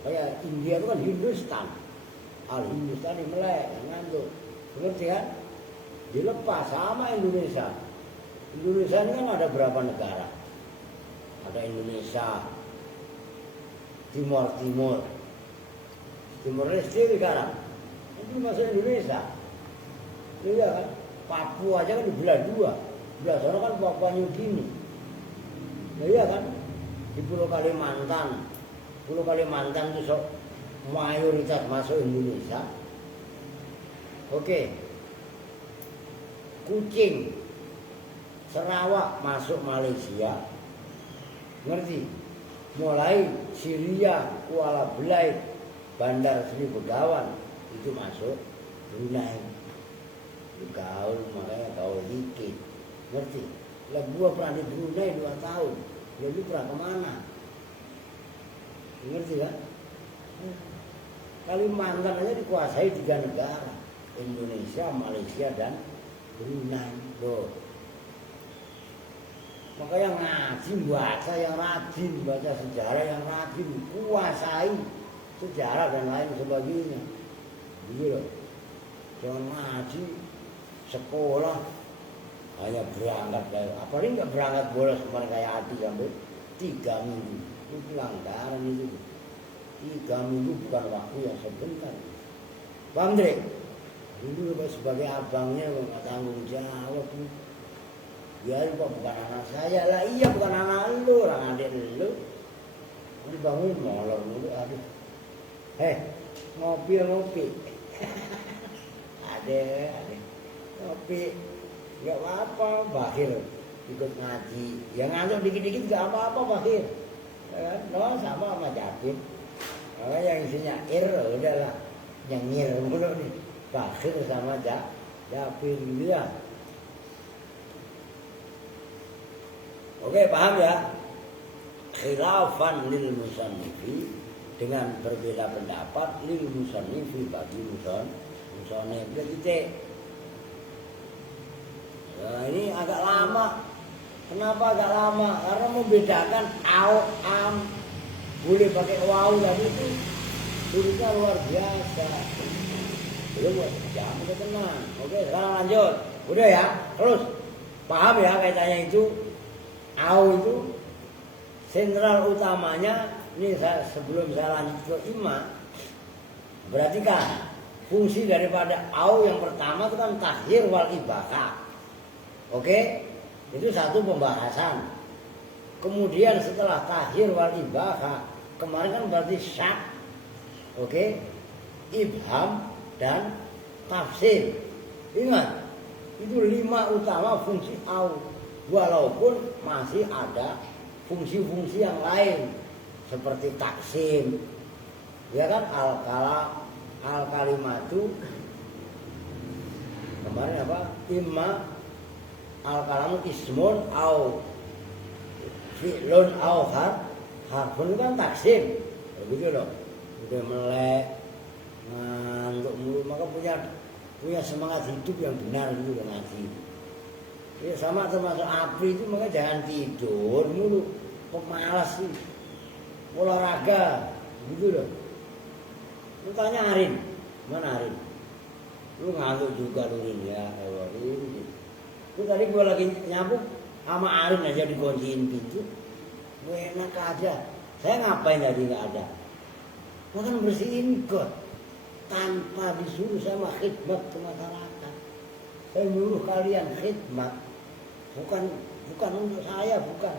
Makanya India itu kan Hindustan. Al-Hindustani melek, ngantuk. Ngerti kan? Dilepas sama Indonesia. Indonesia ini kan ada berapa negara? Ada Indonesia, Timur Leste sekarang. Itu masuk Indonesia. Iya kan? Papua aja kan dibelah dua. Belah sana kan Papua New Guinea. Iya kan? Di Pulau Kalimantan itu mayoritas masuk Indonesia. Oke. Kucing, Sarawak masuk Malaysia. Ngerti? Mulai Syria, Kuala Belait, Bandar Sri Begawan itu masuk Brunei. Gaul, makanya gaul dikit. Ngerti? Lah gua pernah di Brunei 2 tahun. Lu pernah kemana? Ngerti kan? Kalimantan aja dikuasai 3 negara, Indonesia, Malaysia, dan Brunei. Loh. Makanya ngaji, baca yang rajin, baca sejarah yang rajin, kuasai sejarah dan lain sebagainya. Gitu loh. Jangan ngaji, sekolah hanya berangkat kayak, apalagi nggak berangkat bolos kemarin kayak Adi sampai 3 minggu. Itu pelanggaran itu. 3 minggu bukan waktu yang sebentar. Paham, Dre? Dulu sebagai abangnya nggak tanggung jawab tuh. Ya lu kok bukan anak saya lah, iya bukan anak lu, orang adik lu. Dibangun molor dulu, aduh. Ngopi. Adek. Ngopi. Gak apa-apa, Bakhir ikut ngaji. Yang ngantuk dikit-dikit gak apa-apa, Bakhir. No, sama Japit. Makanya yang isinya udahlah. nyengir mulu nih. Bakhir sama Japir gitu ya. Oke, paham ya? Khilafan lil musannifi, dengan berbeda pendapat lil musannifi bagi musannif. Titik. Nah, ini agak lama. Kenapa agak lama? Karena membedakan au, am, boleh pakai waw tadi itu sulitnya luar biasa. Belum jam udah tenang. Oke, sekarang lanjut. Udah ya, terus paham ya kaitannya itu. Au itu sentral utamanya. Ini sebelum saya lanjut ke ima, berarti kan fungsi daripada au yang pertama itu kan takhir wal ibaqah. Oke, itu satu pembahasan. Kemudian setelah takhir wal ibaqah, kemarin kan berarti syak, oke, ibham dan tafsir. Ingat, itu 5 utama fungsi au. Walaupun masih ada fungsi-fungsi yang lain seperti taksim, ya kan, al kalimatu kemarin apa? Imma al kalamu ismun au fi'lun au harfun kan taksim, begitu loh. Udah melek ngantuk mulu, maka punya semangat hidup yang benar gitu loh ngaji. Ya sama termasuk Apri itu, maka jangan tidur mulu, pemalas sih, olahraga gitu loh. Lu tanya Arin, mana Arin? Lu ngantuk juga lu Rin ya, Rin. Lu tadi gua lagi nyapu sama Arin aja dikunciin pintu, gue enak aja. Saya ngapain tadi nggak ada? Makan bersihin got tanpa disuruh sama khidmat ke masyarakat. Saya nyuruh kalian khidmat, bukan untuk saya, bukan.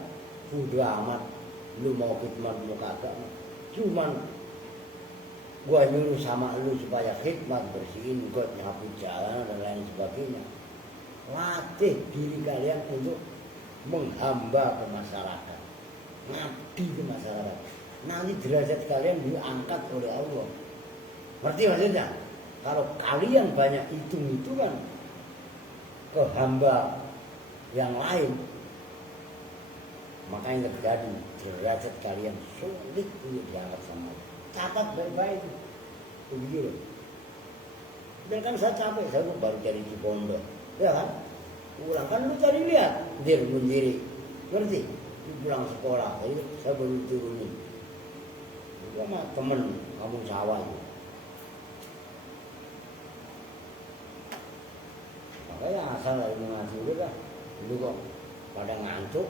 Udah amat, lu mau khidmat mau kagak, cuman gua nyuruh sama lu supaya khidmat, bersihin got, nyapu jalan dan lain sebagainya. Latih diri kalian untuk menghamba ke masyarakat, ngabdi ke masyarakat. Nanti derajat kalian diangkat oleh Allah. Ngerti maksudnya? Kalau kalian banyak hitung-hitungan ke hamba yang lain, maka yang terjadi derajat kalian sulit untuk diangkat sama Allah. Catat baik-baik begitu. Dan kan saya capek, saya baru cari di pondok, ya kan? Pulang kan lu cari lihat, mendiri, ngerti? Pulang sekolah, jadi saya baru turunin. Gua sama temen kampung sawah itu. Makanya asal dari mengaji dulu dah. Dulu kok pada ngantuk.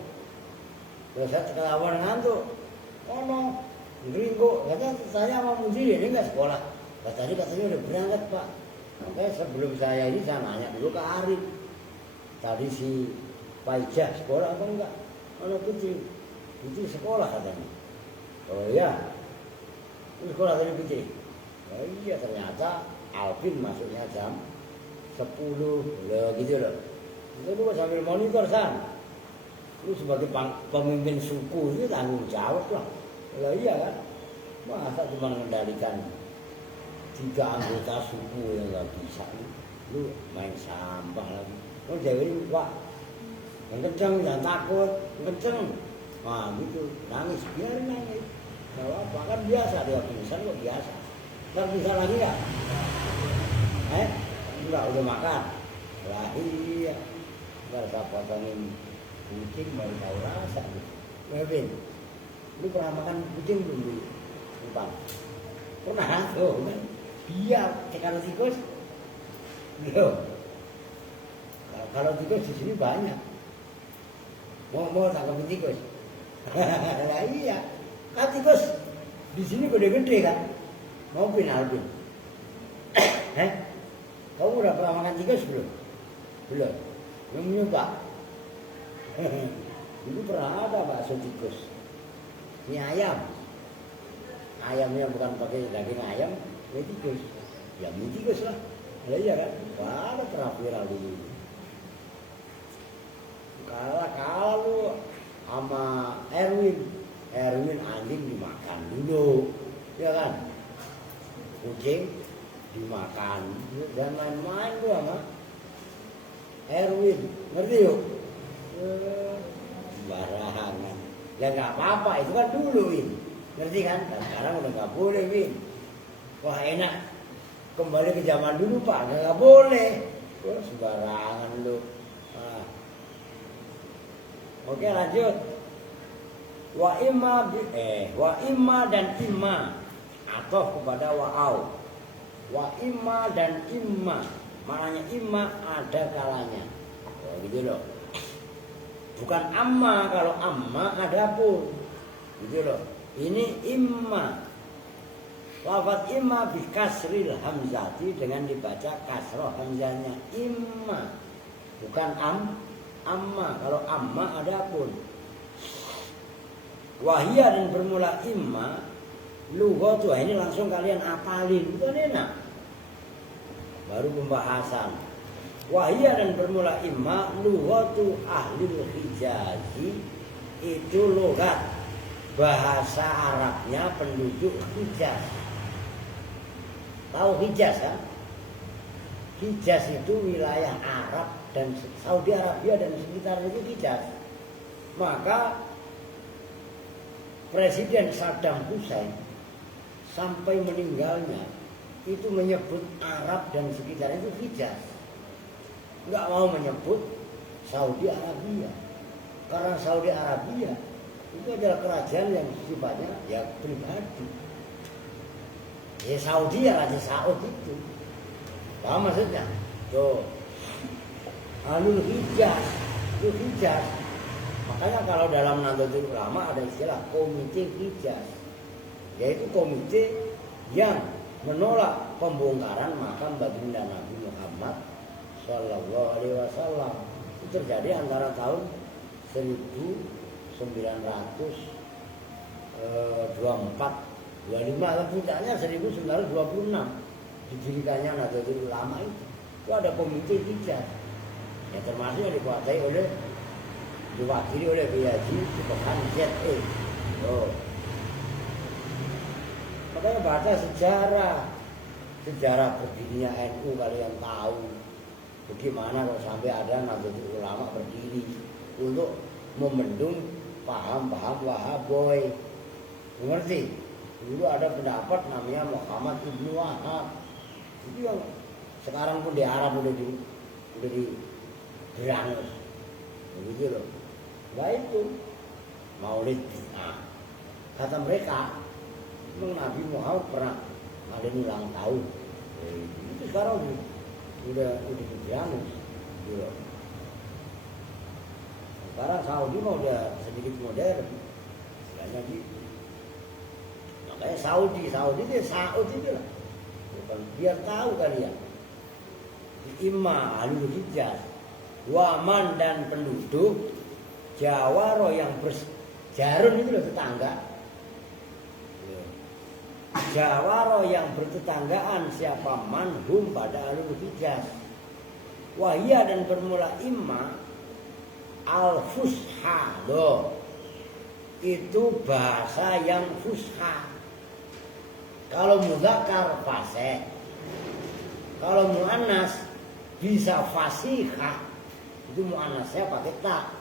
Terus saya ketahuan ngantuk. Ngomong, geringo. Katanya saya sama Mujiri ini nggak sekolah. Katanya udah berangkat Pak. Makanya sebelum saya ini saya nanya dulu ke Arif. Tadi si Paijah sekolah apa enggak? Mana Putri? Putri sekolah katanya. Oh iya. Ini sekolah tadi Putri. Oh iya, ternyata Alvin masuknya jam 10 loh gitu loh. Itu gua sambil monitor san. Lu sebagai pemimpin suku itu tanggung jawab lah. Lah iya kan. Masa cuma mengendalikan 3 anggota suku yang nggak bisa. Lu main sampah lagi. Oh jadi Pak, yang kenceng jangan takut, kenceng. Wah gitu, nangis biarin nangis. Gak apa, kan biasa dia pingsan kok biasa. Ntar pingsan lagi gak? Enggak, udah makan. Lah iya. Ntar saya potongin kucing baru tahu rasa. Mevin, lu pernah makan kucing belum di Kupang? Pernah tuh kan? Iya, cekal tikus. Loh. Kalau tikus di sini banyak. Mau tangkap tikus? Lah iya. Kan tikus di sini gede-gede kan? Mau Alvin? Kamu udah pernah makan tikus belum? Belum. Belum nyoba. Dulu pernah ada bakso tikus. Ini ayam. Ayamnya bukan pakai daging ayam, ini tikus. Ya mie tikus lah. Lah iya kan? Wah, ada pernah viral dulu. Kalau sama Erwin anjing dimakan dulu, ya kan? Kucing dimakan. Jangan main-main gua sama Erwin, ngerti yuk? Sembarangan. Ya nggak apa-apa, itu kan dulu Win, ngerti kan? Nah, sekarang udah nggak boleh Win. Wah enak, kembali ke zaman dulu Pak, nggak boleh. Wah, sembarangan lu. Nah. Oke lanjut. Wa imma dan imma atau kepada wa'au. Wa imma dan imma, maknanya imma ada kalanya. Oh, gitu loh. Bukan amma, kalau amma ada pun. Gitu loh. Ini imma. Lafaz imma bi kasril hamzati dengan dibaca kasroh hamzahnya imma. Bukan amma. Kalau amma ada pun. Wahia dan bermula imma lughatu, ini langsung kalian apalin, bukan enak. Baru pembahasan. Wahia dan bermula imma lughatu ahlil hijazi, itu logat bahasa Arabnya penduduk Hijaz. Tahu Hijaz kan? Hijaz itu wilayah Arab dan Saudi Arabia dan sekitar itu Hijaz. Maka Presiden Saddam Hussein sampai meninggalnya itu menyebut Arab dan sekitar itu Hijaz. Nggak mau menyebut Saudi Arabia. Karena Saudi Arabia itu adalah kerajaan yang sifatnya ya pribadi. Ya Saudi ya Raja Saud itu. Paham maksudnya? Tuh. Alul Hijaz, itu Hijaz. Makanya kalau dalam Nahdlatul Ulama ada istilah komite Hijaz, yaitu komite yang menolak pembongkaran makam baginda Nabi Muhammad Sallallahu Alaihi Wasallam. Itu terjadi antara tahun 1924, 25, puncaknya 1926 didirikannya Nahdlatul Ulama itu ada komite Hijaz yang termasuk yang diwakili oleh Kiai Haji Subhan ZE. Oh. Makanya baca sejarah berdirinya NU kalian tahu bagaimana kalau sampai ada Nahdlatul Ulama berdiri untuk membendung paham-paham Wahaboy. Mengerti? Dulu ada pendapat namanya Muhammad Ibnu Wahab. Itu yang sekarang pun di Arab udah diberangus. Begitu loh. Wah itu Maulid. Nah, kata mereka, Nabi Muhammad pernah ada ulang tahun. Itu sekarang udah diberangus. Gitu. Sekarang Saudi mau udah sedikit modern. Istilahnya gitu. Makanya Saudi itu Saud itu lah. Bukan biar tahu kalian. Imma alul Hijaz, Waman dan penduduk Jawaro yang berjarun itu loh tetangga. Jawaro yang bertetanggaan siapa manhum pada alul Hijaz. Wahia dan bermula imma al-fusha loh. Itu bahasa yang fusha. Kalau mudzakkar fasih. Kalau muannas bisa fasihah. Itu muannasnya pakai ta.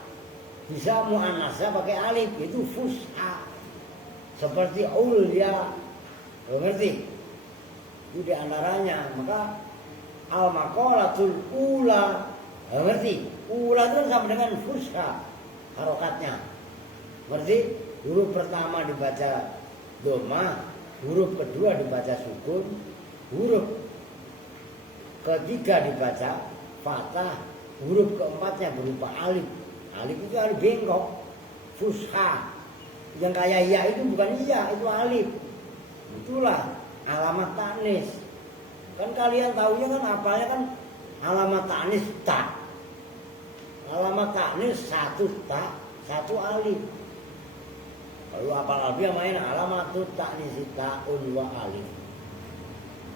Bisa muannasnya pakai alif, itu fusha. Seperti ulya. Lo ngerti? Itu di antaranya. Maka al-maqalatul ula. Lo ngerti? Ula itu sama dengan fusha harokatnya. Ngerti? Huruf pertama dibaca dhamma, huruf kedua dibaca sukun, huruf ketiga dibaca fathah, huruf keempatnya berupa alif. Alif itu alif bengkok, fusha. Yang kayak ya itu bukan iya, itu alif. Itulah alamat tanis. Kan kalian tahunya kan apanya kan alamat tanis ta. Alamat tanis satu ta, satu alif. Lalu apal alfiah main alamat tanis ta'un wa alif.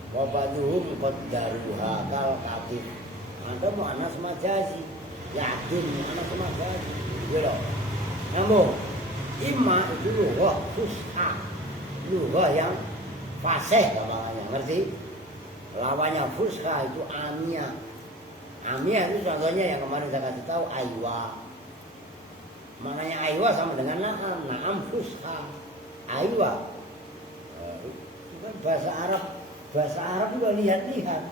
Wa baduhum qaddaruha kal katif. Ada muannas majazi. Yakin muannas majazi. Gitu. Namun imma itu lughah fusha. Lughah yang fasih namanya, ngerti? Lawannya fusha itu amia. Amia itu contohnya yang kemarin saya kasih tahu aywa. Maknanya aywa sama dengan na'am. Na'am fusha. Aywa. Itu kan bahasa Arab. Bahasa Arab juga lihat-lihat.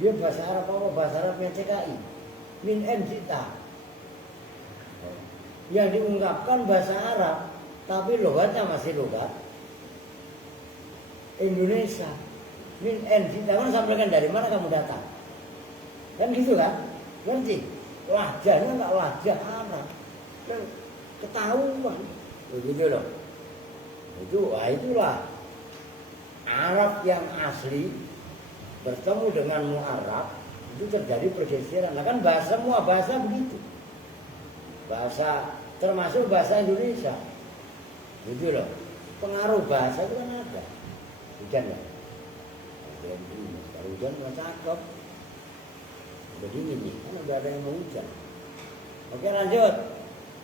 Dia bahasa Arab apa? Bahasa Arabnya CKI. Min enzita. Yang diungkapkan bahasa Arab, tapi logatnya masih logat Indonesia. Min enzita. Kamu sampaikan dari mana kamu datang? Kan gitu kan? Ngerti? Wajahnya nggak wajah Arab. Kan ketahuan. Begitu loh. Itulah Arab yang asli bertemu dengan Mu'arab, itu terjadi pergeseran. Nah kan semua bahasa begitu. Bahasa termasuk bahasa Indonesia. Gitu loh. Pengaruh bahasa itu kan ada. Hujan ya. Hujan nggak cakep. Udah dingin nih, kan udah ada yang mau hujan. Oke lanjut.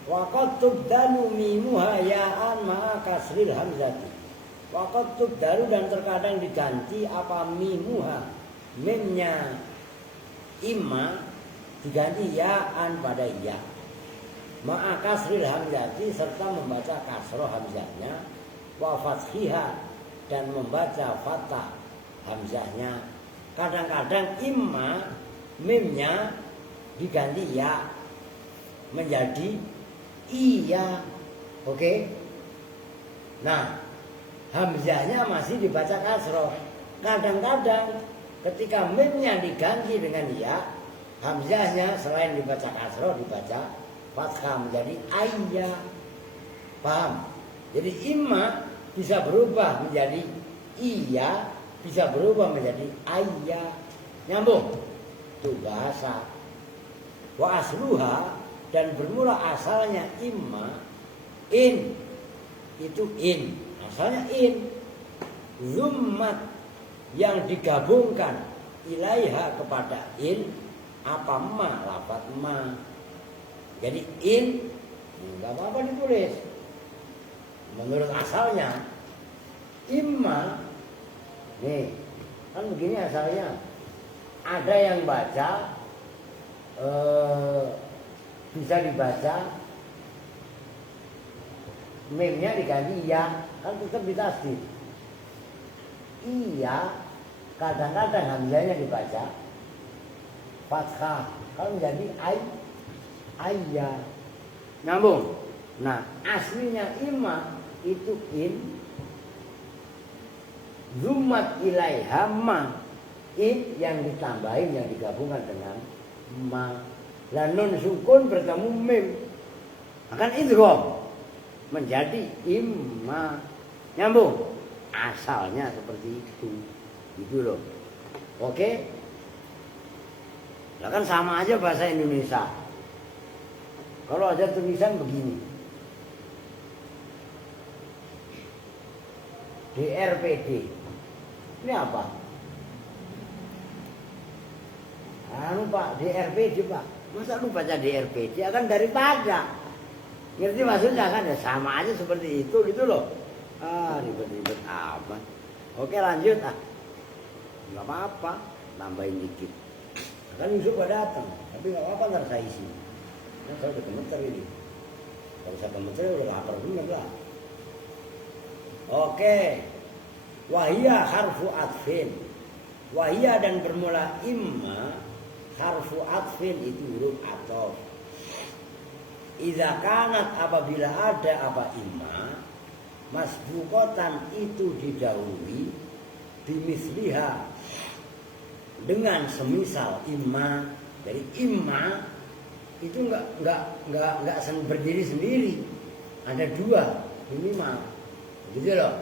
Waqad tubdalu mimuha ya'an ma'a kasril hamzati. Waqad tubdalu dan terkadang diganti apa mimuha. Mimnya imma diganti ya'an pada ya. Ma'a kasril hamzati serta membaca kasroh hamzahnya. Wa fathiha dan membaca fathah hamzahnya. Kadang-kadang imma mimnya diganti ya menjadi iya. Oke. Nah, hamzahnya masih dibaca kasroh. Kadang-kadang ketika mimnya diganti dengan ya, hamzahnya selain dibaca kasroh dibaca fathah menjadi ayya. Paham? Jadi imma bisa berubah menjadi iya, bisa berubah menjadi ayya. Nyambung? Itu bahasa. Wa asluha dan bermula asalnya imma in. Itu in. Asalnya in. Zummat yang digabungkan ilaiha kepada in apa ma, lafaz ma. Jadi in enggak apa-apa ditulis. Menurut asalnya imma nih kan begini asalnya. Ada yang baca bisa dibaca mimnya diganti iya, kan tetap ditasdid. Iya, kadang-kadang hamzahnya dibaca fathah, kalau menjadi ayya. Nyambung. Nah, aslinya imma itu in, zummat ilaiha ma, in yang ditambahin, yang digabungkan dengan ma. Lah nun sukun bertemu mim, akan idgham menjadi imma. Nyambung. Asalnya seperti itu. Gitu loh. Oke? Lah kan sama aja bahasa Indonesia. Kalau ada tulisan begini. DRPD. Ini apa? Anu Pak, DRPD Pak. Masa lu baca DRPD akan daripada. Ngerti maksudnya kan ya sama aja seperti itu gitu loh. Ribet-ribet amat. Oke lanjut Gak apa-apa, tambahin dikit. Kan Yusuf gak datang, tapi gak apa-apa ntar saya isi. Nah saya udah gemeter ini. Kalau saya gemeter udah lapar juga lah. Oke. Wahia harfu atfin. Wahia dan bermula imma. Harfu atfin itu huruf atof. Idza kanat apabila ada apa imma, masbuqatan itu didahului bimisliha dengan semisal imma. Jadi imma itu enggak berdiri sendiri. Ada dua minimal. Gitu loh.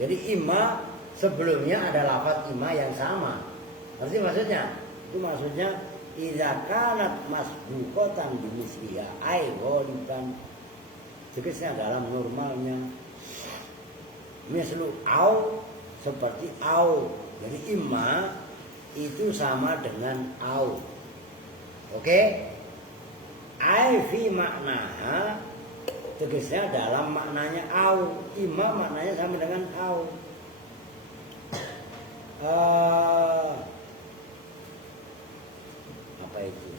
Jadi imma sebelumnya ada lafaz imma yang sama. Ngerti maksudnya? Itu maksudnya idza kanat masbuqatan bimisliha ay ghaliban. Tegasnya dalam normalnya. Mislu au seperti au. Jadi imma itu sama dengan au. Oke? Ai fi maknaha tegasnya dalam maknanya au. Imma maknanya sama dengan au. Apa itu?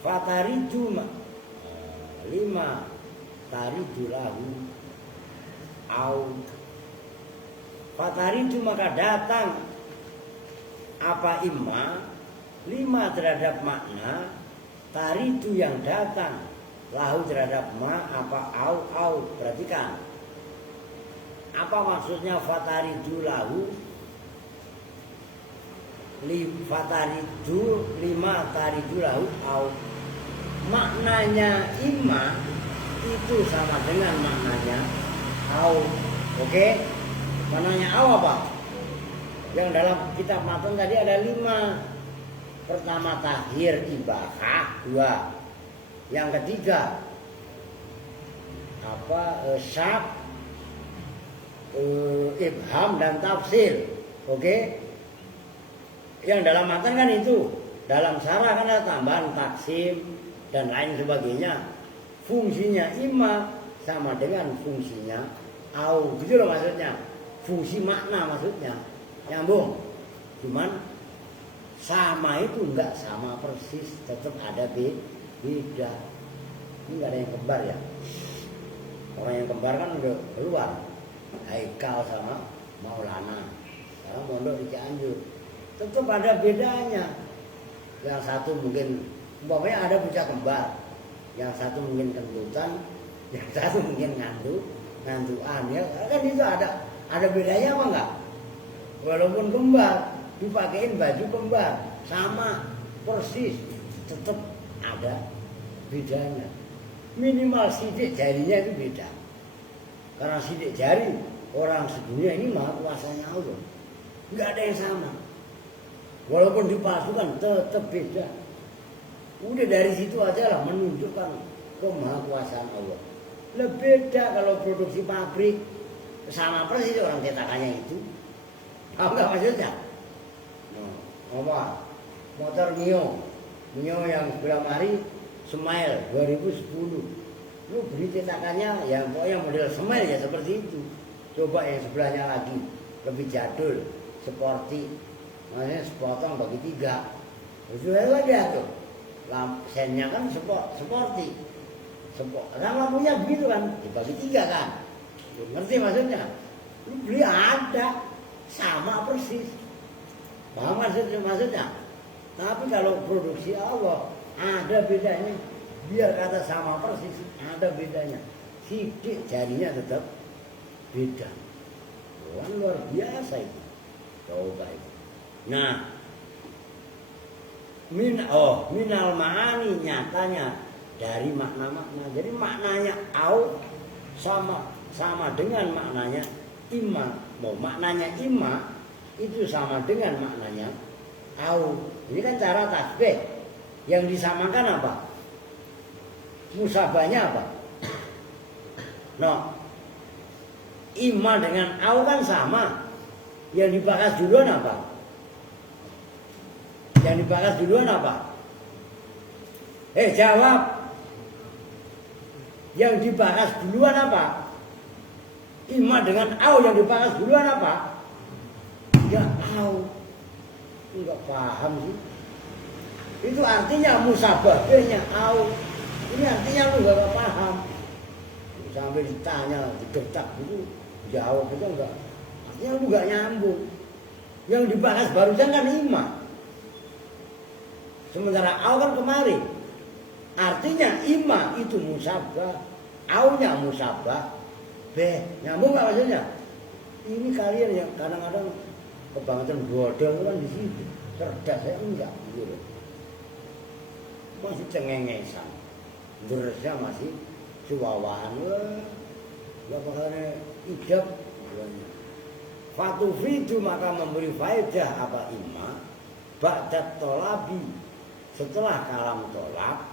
Fataridu 5 taridu lahu au fataridu maka datang apa imma 5 terhadap makna taridu yang datang lahu terhadap ma apa au perhatikan apa maksudnya fataridu lahu fataridu 5 taridu lahu au maknanya imma itu sama dengan maknanya au. Oke? Maknanya au apa? Yang dalam kitab matan tadi ada 5. Pertama tahir ibahah 2. Yang ketiga syak ibham dan tafsir. Oke? Yang dalam matan kan itu. Dalam syarah kan ada tambahan taksim dan lain sebagainya. Fungsinya imma sama dengan fungsinya au, gitu loh maksudnya. Fungsi makna maksudnya. Nyambung. Cuman sama itu enggak sama persis, tetap ada beda. Ini enggak ada yang kembar ya. Orang yang kembar kan udah keluar. Haikal sama Maulana. Sekarang mondok di Cianjur. Tetap ada bedanya. Yang satu mungkin umpamanya ada bocah kembar. Yang satu mungkin kentutan, yang satu mungkin ngantuan ya. Kan itu ada bedanya apa enggak? Walaupun kembar, dipakein baju kembar, sama persis, tetap ada bedanya. Minimal sidik jarinya itu beda. Karena sidik jari orang sedunia ini maha kuasanya Allah. Enggak ada yang sama. Walaupun dipalsukan tetap beda. Udah dari situ aja lah menunjukkan kemahakuasaan Allah. Lebih beda kalau produksi pabrik sama persis orang cetakannya itu. Tahu nggak maksudnya? Apa? Motor Mio yang sebelah mari Smile 2010. Lu beli cetakannya ya pokoknya model Smile ya seperti itu. Coba yang sebelahnya lagi lebih jadul, sporty, makanya sepotong bagi 3. Sudah ada tuh. Sennya kan sporty. Lampunya begitu kan, dibagi 3 kan. Ngerti maksudnya? Lu beli ada sama persis. Paham maksudnya? Tapi kalau produksi Allah ada bedanya. Biar kata sama persis ada bedanya. Sidik jarinya tetap beda. Wah, luar biasa itu. Coba itu. Nah, minal ma'ani nyatanya dari makna-makna. Jadi maknanya au sama dengan maknanya imma. Mau maknanya imma itu sama dengan maknanya au. Ini kan cara tasbih. Yang disamakan apa? Musabahnya apa? Imma dengan au kan sama. Yang dibahas duluan apa? Jawab. Yang dibahas duluan apa? Imma dengan au yang dibahas duluan apa? Ya au. Enggak paham sih. Itu artinya musabahnya au. Ini artinya lu enggak paham. Sampai ditanya, digertak gitu, jawab itu enggak. Artinya lu enggak nyambung. Yang dibahas barusan kan imma. Sementara au kan kemarin. Artinya imma itu musabah, aunya musabah. Nyambung nggak maksudnya? Ini kalian yang kadang-kadang kebangetan bodoh kan di situ. Cerdas saya enggak gitu. Masih cengengesan. Beresnya masih suwawan. Enggak bakalan ijab. Fatufidu maka memberi faedah apa imma ba'dat tolabi setelah kalam tolak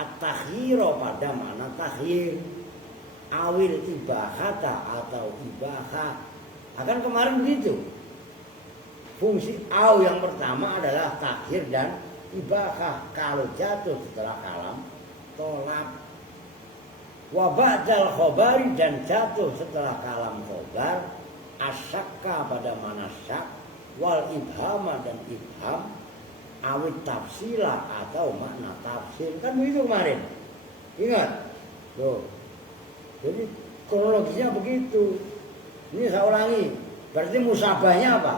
at-takhiro pada mana takhir awil ibahata atau ibahah akan kemarin begitu. Fungsi au yang pertama adalah takhir dan ibahah kalau jatuh setelah kalam tolak. Wa ba'dal khobari dan jatuh setelah kalam khobar asyakka pada mana syak, wal ibhama dan ibham, awit tafsila atau makna tafsir. Kan begitu kemarin. Ingat? Tuh. Jadi kronologisnya begitu. Ini saya ulangi. Berarti musabahnya apa?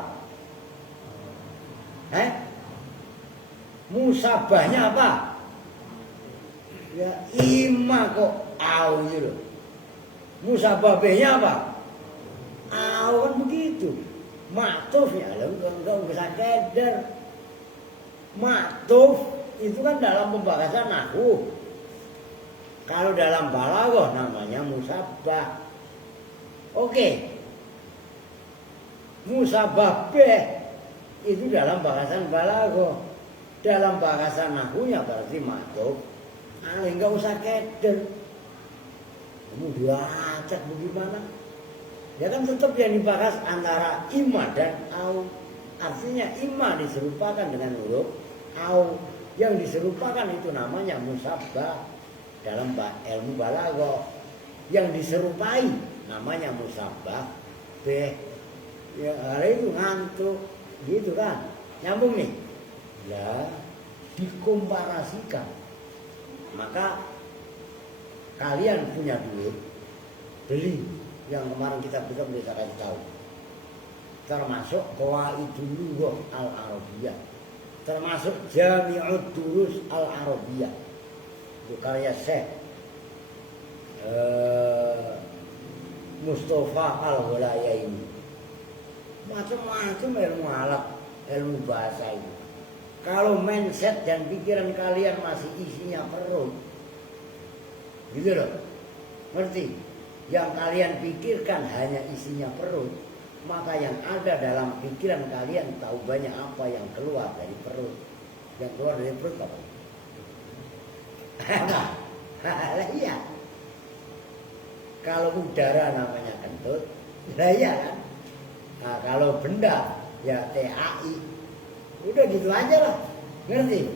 Musabahnya apa? Ya ima kok au gitu. Musabahnya apa? Au kan begitu. Maktuf ya, enggak bisa keder. Maktuf itu kan dalam pembahasan nahwu. Kalau dalam balaghah namanya musabah. Oke. Musabah itu dalam bahasan balaghah. Dalam bahasan nahwu ya berarti maktuf. Enggak usah keder. Kamu diacak bagaimana? Ya kan tetap yang dibahas antara ima dan au. Artinya ima diserupakan dengan huruf au. Yang diserupakan itu namanya musabah dalam ilmu balaghah. Yang diserupai namanya musabah be. Ya hari itu ngantuk gitu kan. Nyambung nih. Ya dikomparasikan. Maka kalian punya duit, beli yang kemarin kita bisa kasih tahu. Termasuk Qawaidul Lughah Al-Arabiyyah, termasuk Jami'ud Durus Al-Arabiyyah. Itu karya Syekh Mustafa Al-Hulayaini. Macam-macam ilmu alat, ilmu bahasa itu. Kalau mindset dan pikiran kalian masih isinya perut, gitu loh, ngerti? Yang kalian pikirkan hanya isinya perut, maka yang ada dalam pikiran kalian tahu banyak apa yang keluar dari perut. Yang keluar dari perut apa? Lah iya. Kalau udara namanya kentut, lah iya kan? Nah, kalau benda ya TAI. Udah gitu aja lah, ngerti?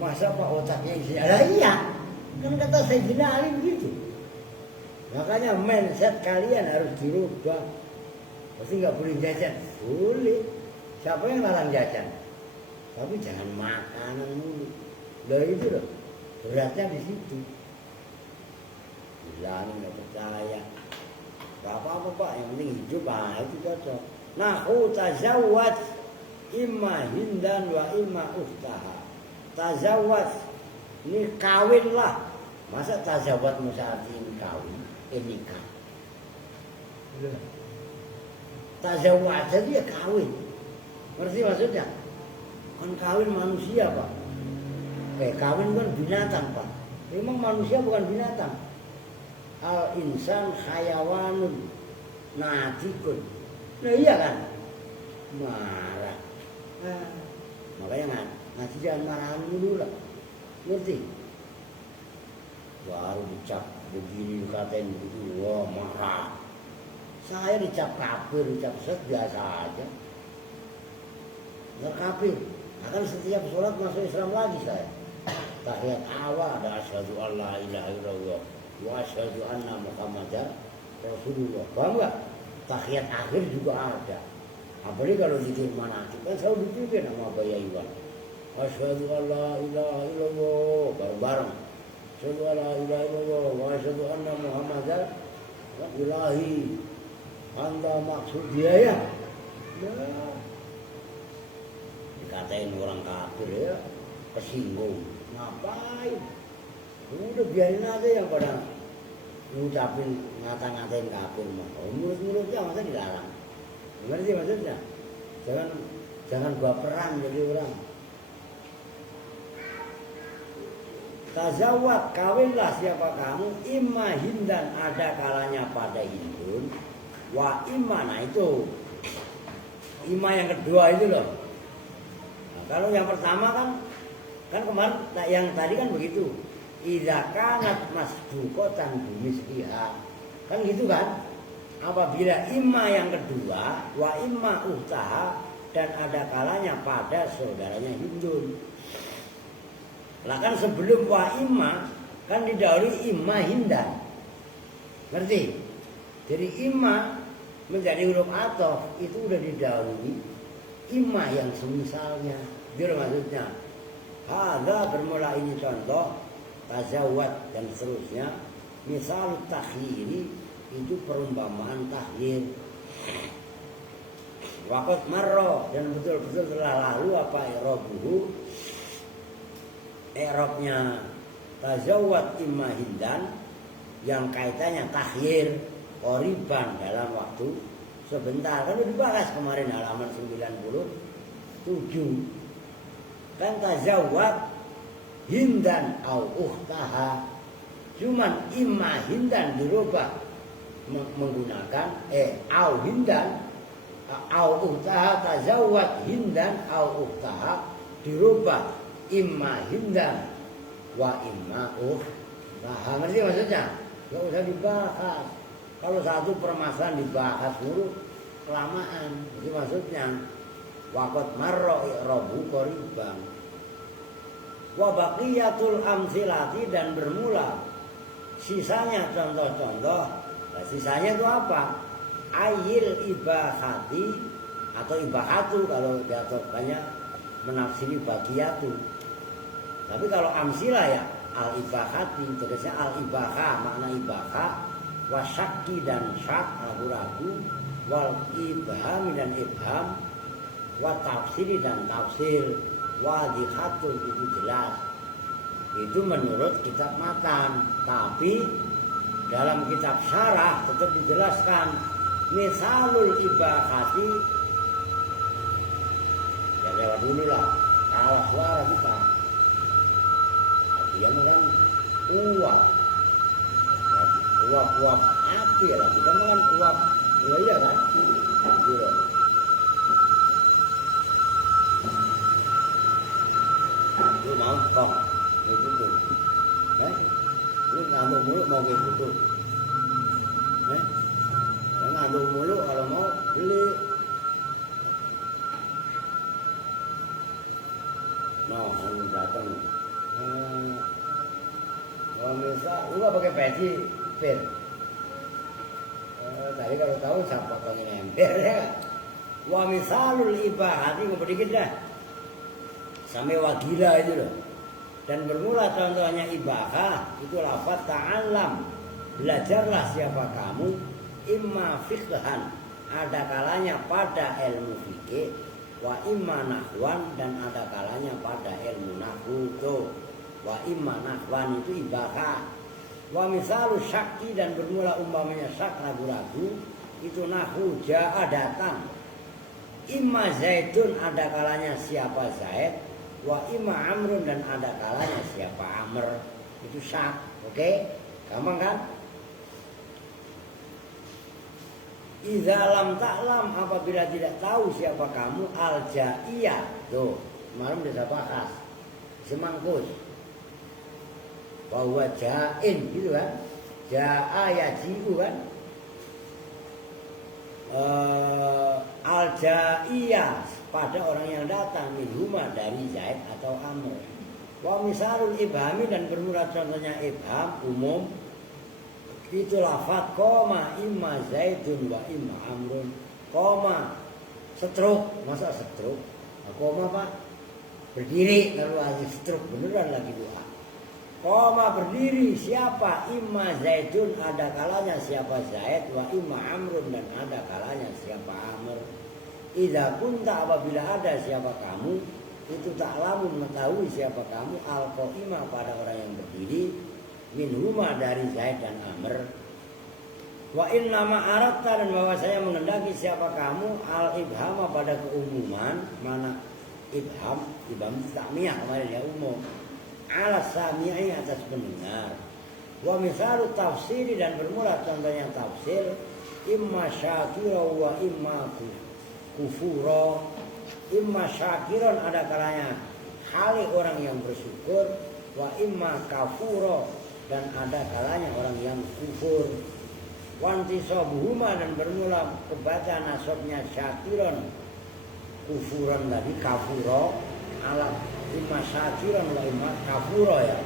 Masa Pak otaknya isinya? Lah iya, kan kata Sayyidina Ali begitu. Makanya mindset kalian harus dirubah. Pasti nggak boleh jajan, boleh. Siapa yang larang jajan? Tapi jangan makanan mulu. Lah itu loh, beratnya di situ. Bilangin nggak percaya. Gak apa-apa Pak, yang penting hidup itu cocok. Nahu tazawwaj imma hindan wa imma ukhtaha. Tazawwaj, ini kawinlah. Masa tazawwaj musa'ati ini kawin? Nikah. Tazawwaj jadi ya kawin. Ngerti maksudnya? Kan kawin manusia Pak. Kawin kan binatang Pak. Memang manusia bukan binatang. Al insan hayawanun natikun. Nah iya kan? Marah. Makanya ngaji jangan marahan dulu lah. Ngerti? Baru dicap begini dikatain begitu, wah marah. Saya dicap kafir, dicap set biasa aja. Nggak kafir. Akan setiap sholat masuk Islam lagi saya. Tahiyat awal ada asyhadu alla ilaha illallah wa asyhadu anna Muhammadar Rasulullah. Paham nggak? Tahiyat akhir juga ada. Apalagi kalau zikir manaqib kan selalu dipimpin sama Bayi Iwan. Asyhadu alla ilaha illallah bareng-bareng. Asyhadu alla ilaha illallah wa asyhadu anna Muhammadar ilahi. Anda maksud dia ya? Ya. Dikatain orang kafir ya, kesinggung. Ngapain? Udah biarin aja yang pada ngucapin ngata-ngatain kafir mah. Mulut-mulutnya masa dilarang. Ngerti maksudnya? Jangan baperan jadi orang. Tazawwaj, kawinlah siapa kamu, imma hindan ada kalanya pada hindun, wa imma, nah itu imma yang kedua itu loh. Nah, kalau yang pertama kan kemarin yang tadi kan begitu. Idza kanat masbuqatan bimisliha. Kan gitu kan? Apabila imma yang kedua wa imma ukhtaha dan ada kalanya pada saudaranya hindun. Lah kan sebelum wa imma kan didahului imma hindan. Ngerti? Jadi imma menjadi huruf atof itu udah didahului imma yang semisalnya. Itu maksudnya. Hadza bermula ini contoh tazawwad dan seterusnya. Misal takhyiri itu perumpamaan takhyir. Waqad marra dan betul-betul telah lalu apa i'rabuhu. I'rabnya tazawwad imma hindan yang kaitannya takhyir qoriban dalam waktu sebentar. Kan udah dibahas kemarin halaman 97. Kan tazawwad hindan au ukhtaha. Cuman imma hindan dirubah menggunakan au hindan au ukhtaha. Tazawwad hindan au ukhtaha dirubah imma hindan wa imma ukhtaha. Ngerti maksudnya? Gak usah dibahas. Kalau satu permasalahan dibahas dulu kelamaan. Itu maksudnya. Waqad marra i'rabu qoriban. Wa baqiyatul amsilati dan bermula sisanya contoh-contoh. Nah, sisanya itu apa? Ayil ibahati atau ibahatu kalau jatuhkannya menafsiri baqiyatu. Tapi kalau amsilah ya al ibahati, tegasnya al ibaha, makna ibaha, wasyaki dan syak ragu-ragu, wal ibhami dan ibham, wa tafsiri dan tafsir, wadihatul itu jelas. Itu menurut kitab matan. Tapi dalam kitab syarah tetap dijelaskan misalul ibahati. Ya lewat dulu lah, kalah suara kita. Dia makan uap. Nah, uap api lah. Kita makan uap. Iya kan? Gitu. Lu mau kok? Begitu. Lu ngantuk mulu mau begitu. Kalau ngantuk mulu kalau mau beli. Nah, kamu datang. Kalau misal, lu gak pakai peci, pin. Tadi kalau tahu siapa pakai ember ya. Wa misalul ibahati ngobrol dikit dah. Sampai wagila itu loh. Dan bermula contohnya ibahah itu lafaz ta'allam. Belajarlah siapa kamu imma fiqhan, ada kalanya pada ilmu fikih, wa imma nahwan dan ada kalanya pada ilmu nahwu tuh. Wa imma nahwan itu ibahah. Wa misalu syaki dan bermula umpamanya syak ragu-ragu itu nahwu jaa datang. Imma zaidun ada kalanya siapa Zaid, wa imma amrun dan ada kalanya siapa Amr. Itu syak. Oke? Gampang kan? Idza lam ta'lam apabila tidak tahu siapa kamu al-ja'iyah. Tuh, kemarin udah saya bahas. Semangkus. Bahwa ja'in gitu kan. Ja'a yaji'u kan. Al-ja'iyah pada orang yang datang minhuma dari Zaid atau Amr. Wa misalul ibhami dan bermula contohnya ibham umum. Itu lafaz koma imma Zaidun wa imma Amrun. Koma stroke, masa stroke? Nah, koma apa? Berdiri kalau lagi stroke beneran lagi doa. Koma berdiri siapa? Imma Zaidun ada kalanya siapa Zaid wa imma Amrun dan ada kalanya siapa Amr. Idza kunta apabila ada siapa kamu itu ta'lamun mengetahui siapa kamu al-qaimah pada orang yang berdiri minhuma dari Zaid dan Amr. Wa inna ma aratta dan bahwa saya mengendaki siapa kamu al-ibhama pada keumuman. Mana ibham ta'miyah kemarin ya umum. Ala sami'i atas pendengar. Wa misalu tafsiri dan bermula contohnya tafsir imma syakira wa imma kufura. Imma syakiron ada kalanya hali orang yang bersyukur, wa imma kafura dan ada kalanya orang yang kufur. Wanti sobuhuma dan bermula kebaca nasabnya syakiron kufuran tadi kafuro ala imma syakiron wa imma kafuro ya.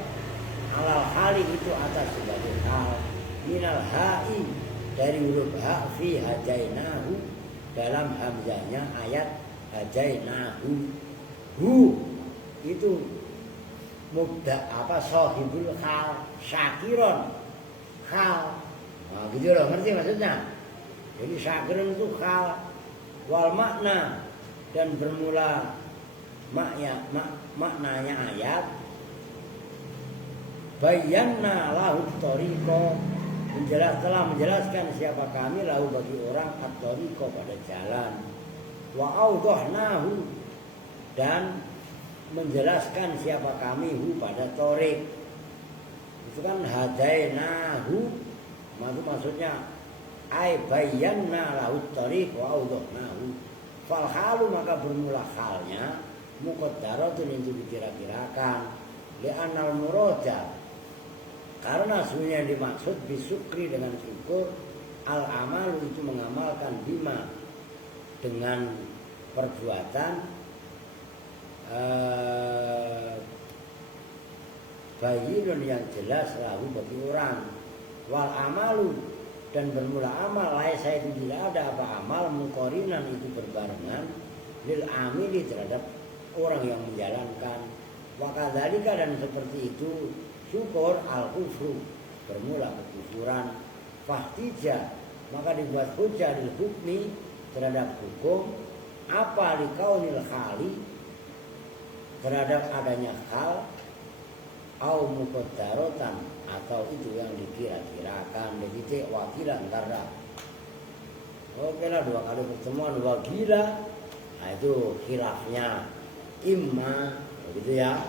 Alal hali itu atas sebagai hal minal ha'i dari huruf ha fi hadainahu dalam hamzahnya ayat hadainahu. Hu itu mubda apa sahibul hal syakiron hal. Nah, gitu loh, ngerti maksudnya? Jadi syakiron itu hal wal makna dan bermula maknanya ayat bayanna lahu thariqa telah menjelaskan siapa kami lahu bagi orang at-thariqa pada jalan wa awdahnahu dan menjelaskan siapa kami hu pada thariq itu kan hadainahu maksudnya ai bayanna lahu thariq wa awdahnahu fal halu maka bermula halnya muqaddaratun itu dikira-kirakan li'anal murada karena sebenarnya yang dimaksud bisukri dengan syukur al amalu itu mengamalkan bima dengan perbuatan bayinun yang jelas lahu bagi orang wal amalu dan bermula amal laisa itu tidak ada apa amal mukorinan itu berbarengan lil amili terhadap orang yang menjalankan wakadzalika dan seperti itu syukur al-kufru bermula kekufuran fahtija maka dibuat hujah lil hukmi terhadap hukum apa likaunil khali terhadap adanya hal au muqaddaratan atau itu yang dikira-kirakan begitu wakilan karena oke lah 2 kali pertemuan wakila nah itu khilafnya imma begitu ya.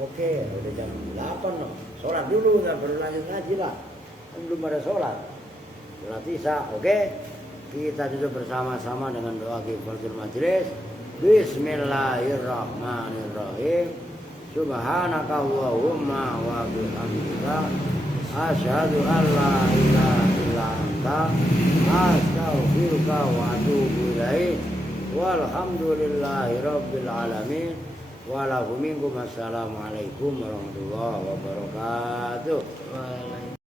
Oke, udah jam 8 loh. Sholat dulu, nah baru lanjut ngaji lah. Belum ada sholat. Sholat isya, oke. Kita duduk bersama-sama dengan doa kifaratul majlis. Bismillahirrahmanirrahim. Subhanaka Allahumma wa bihamdika asyhadu an la ilaha illa anta astaghfiruka wa atubu ilaik. Walhamdulillahi rabbil alamin. Assalamualaikum warahmatullahi wabarakatuh.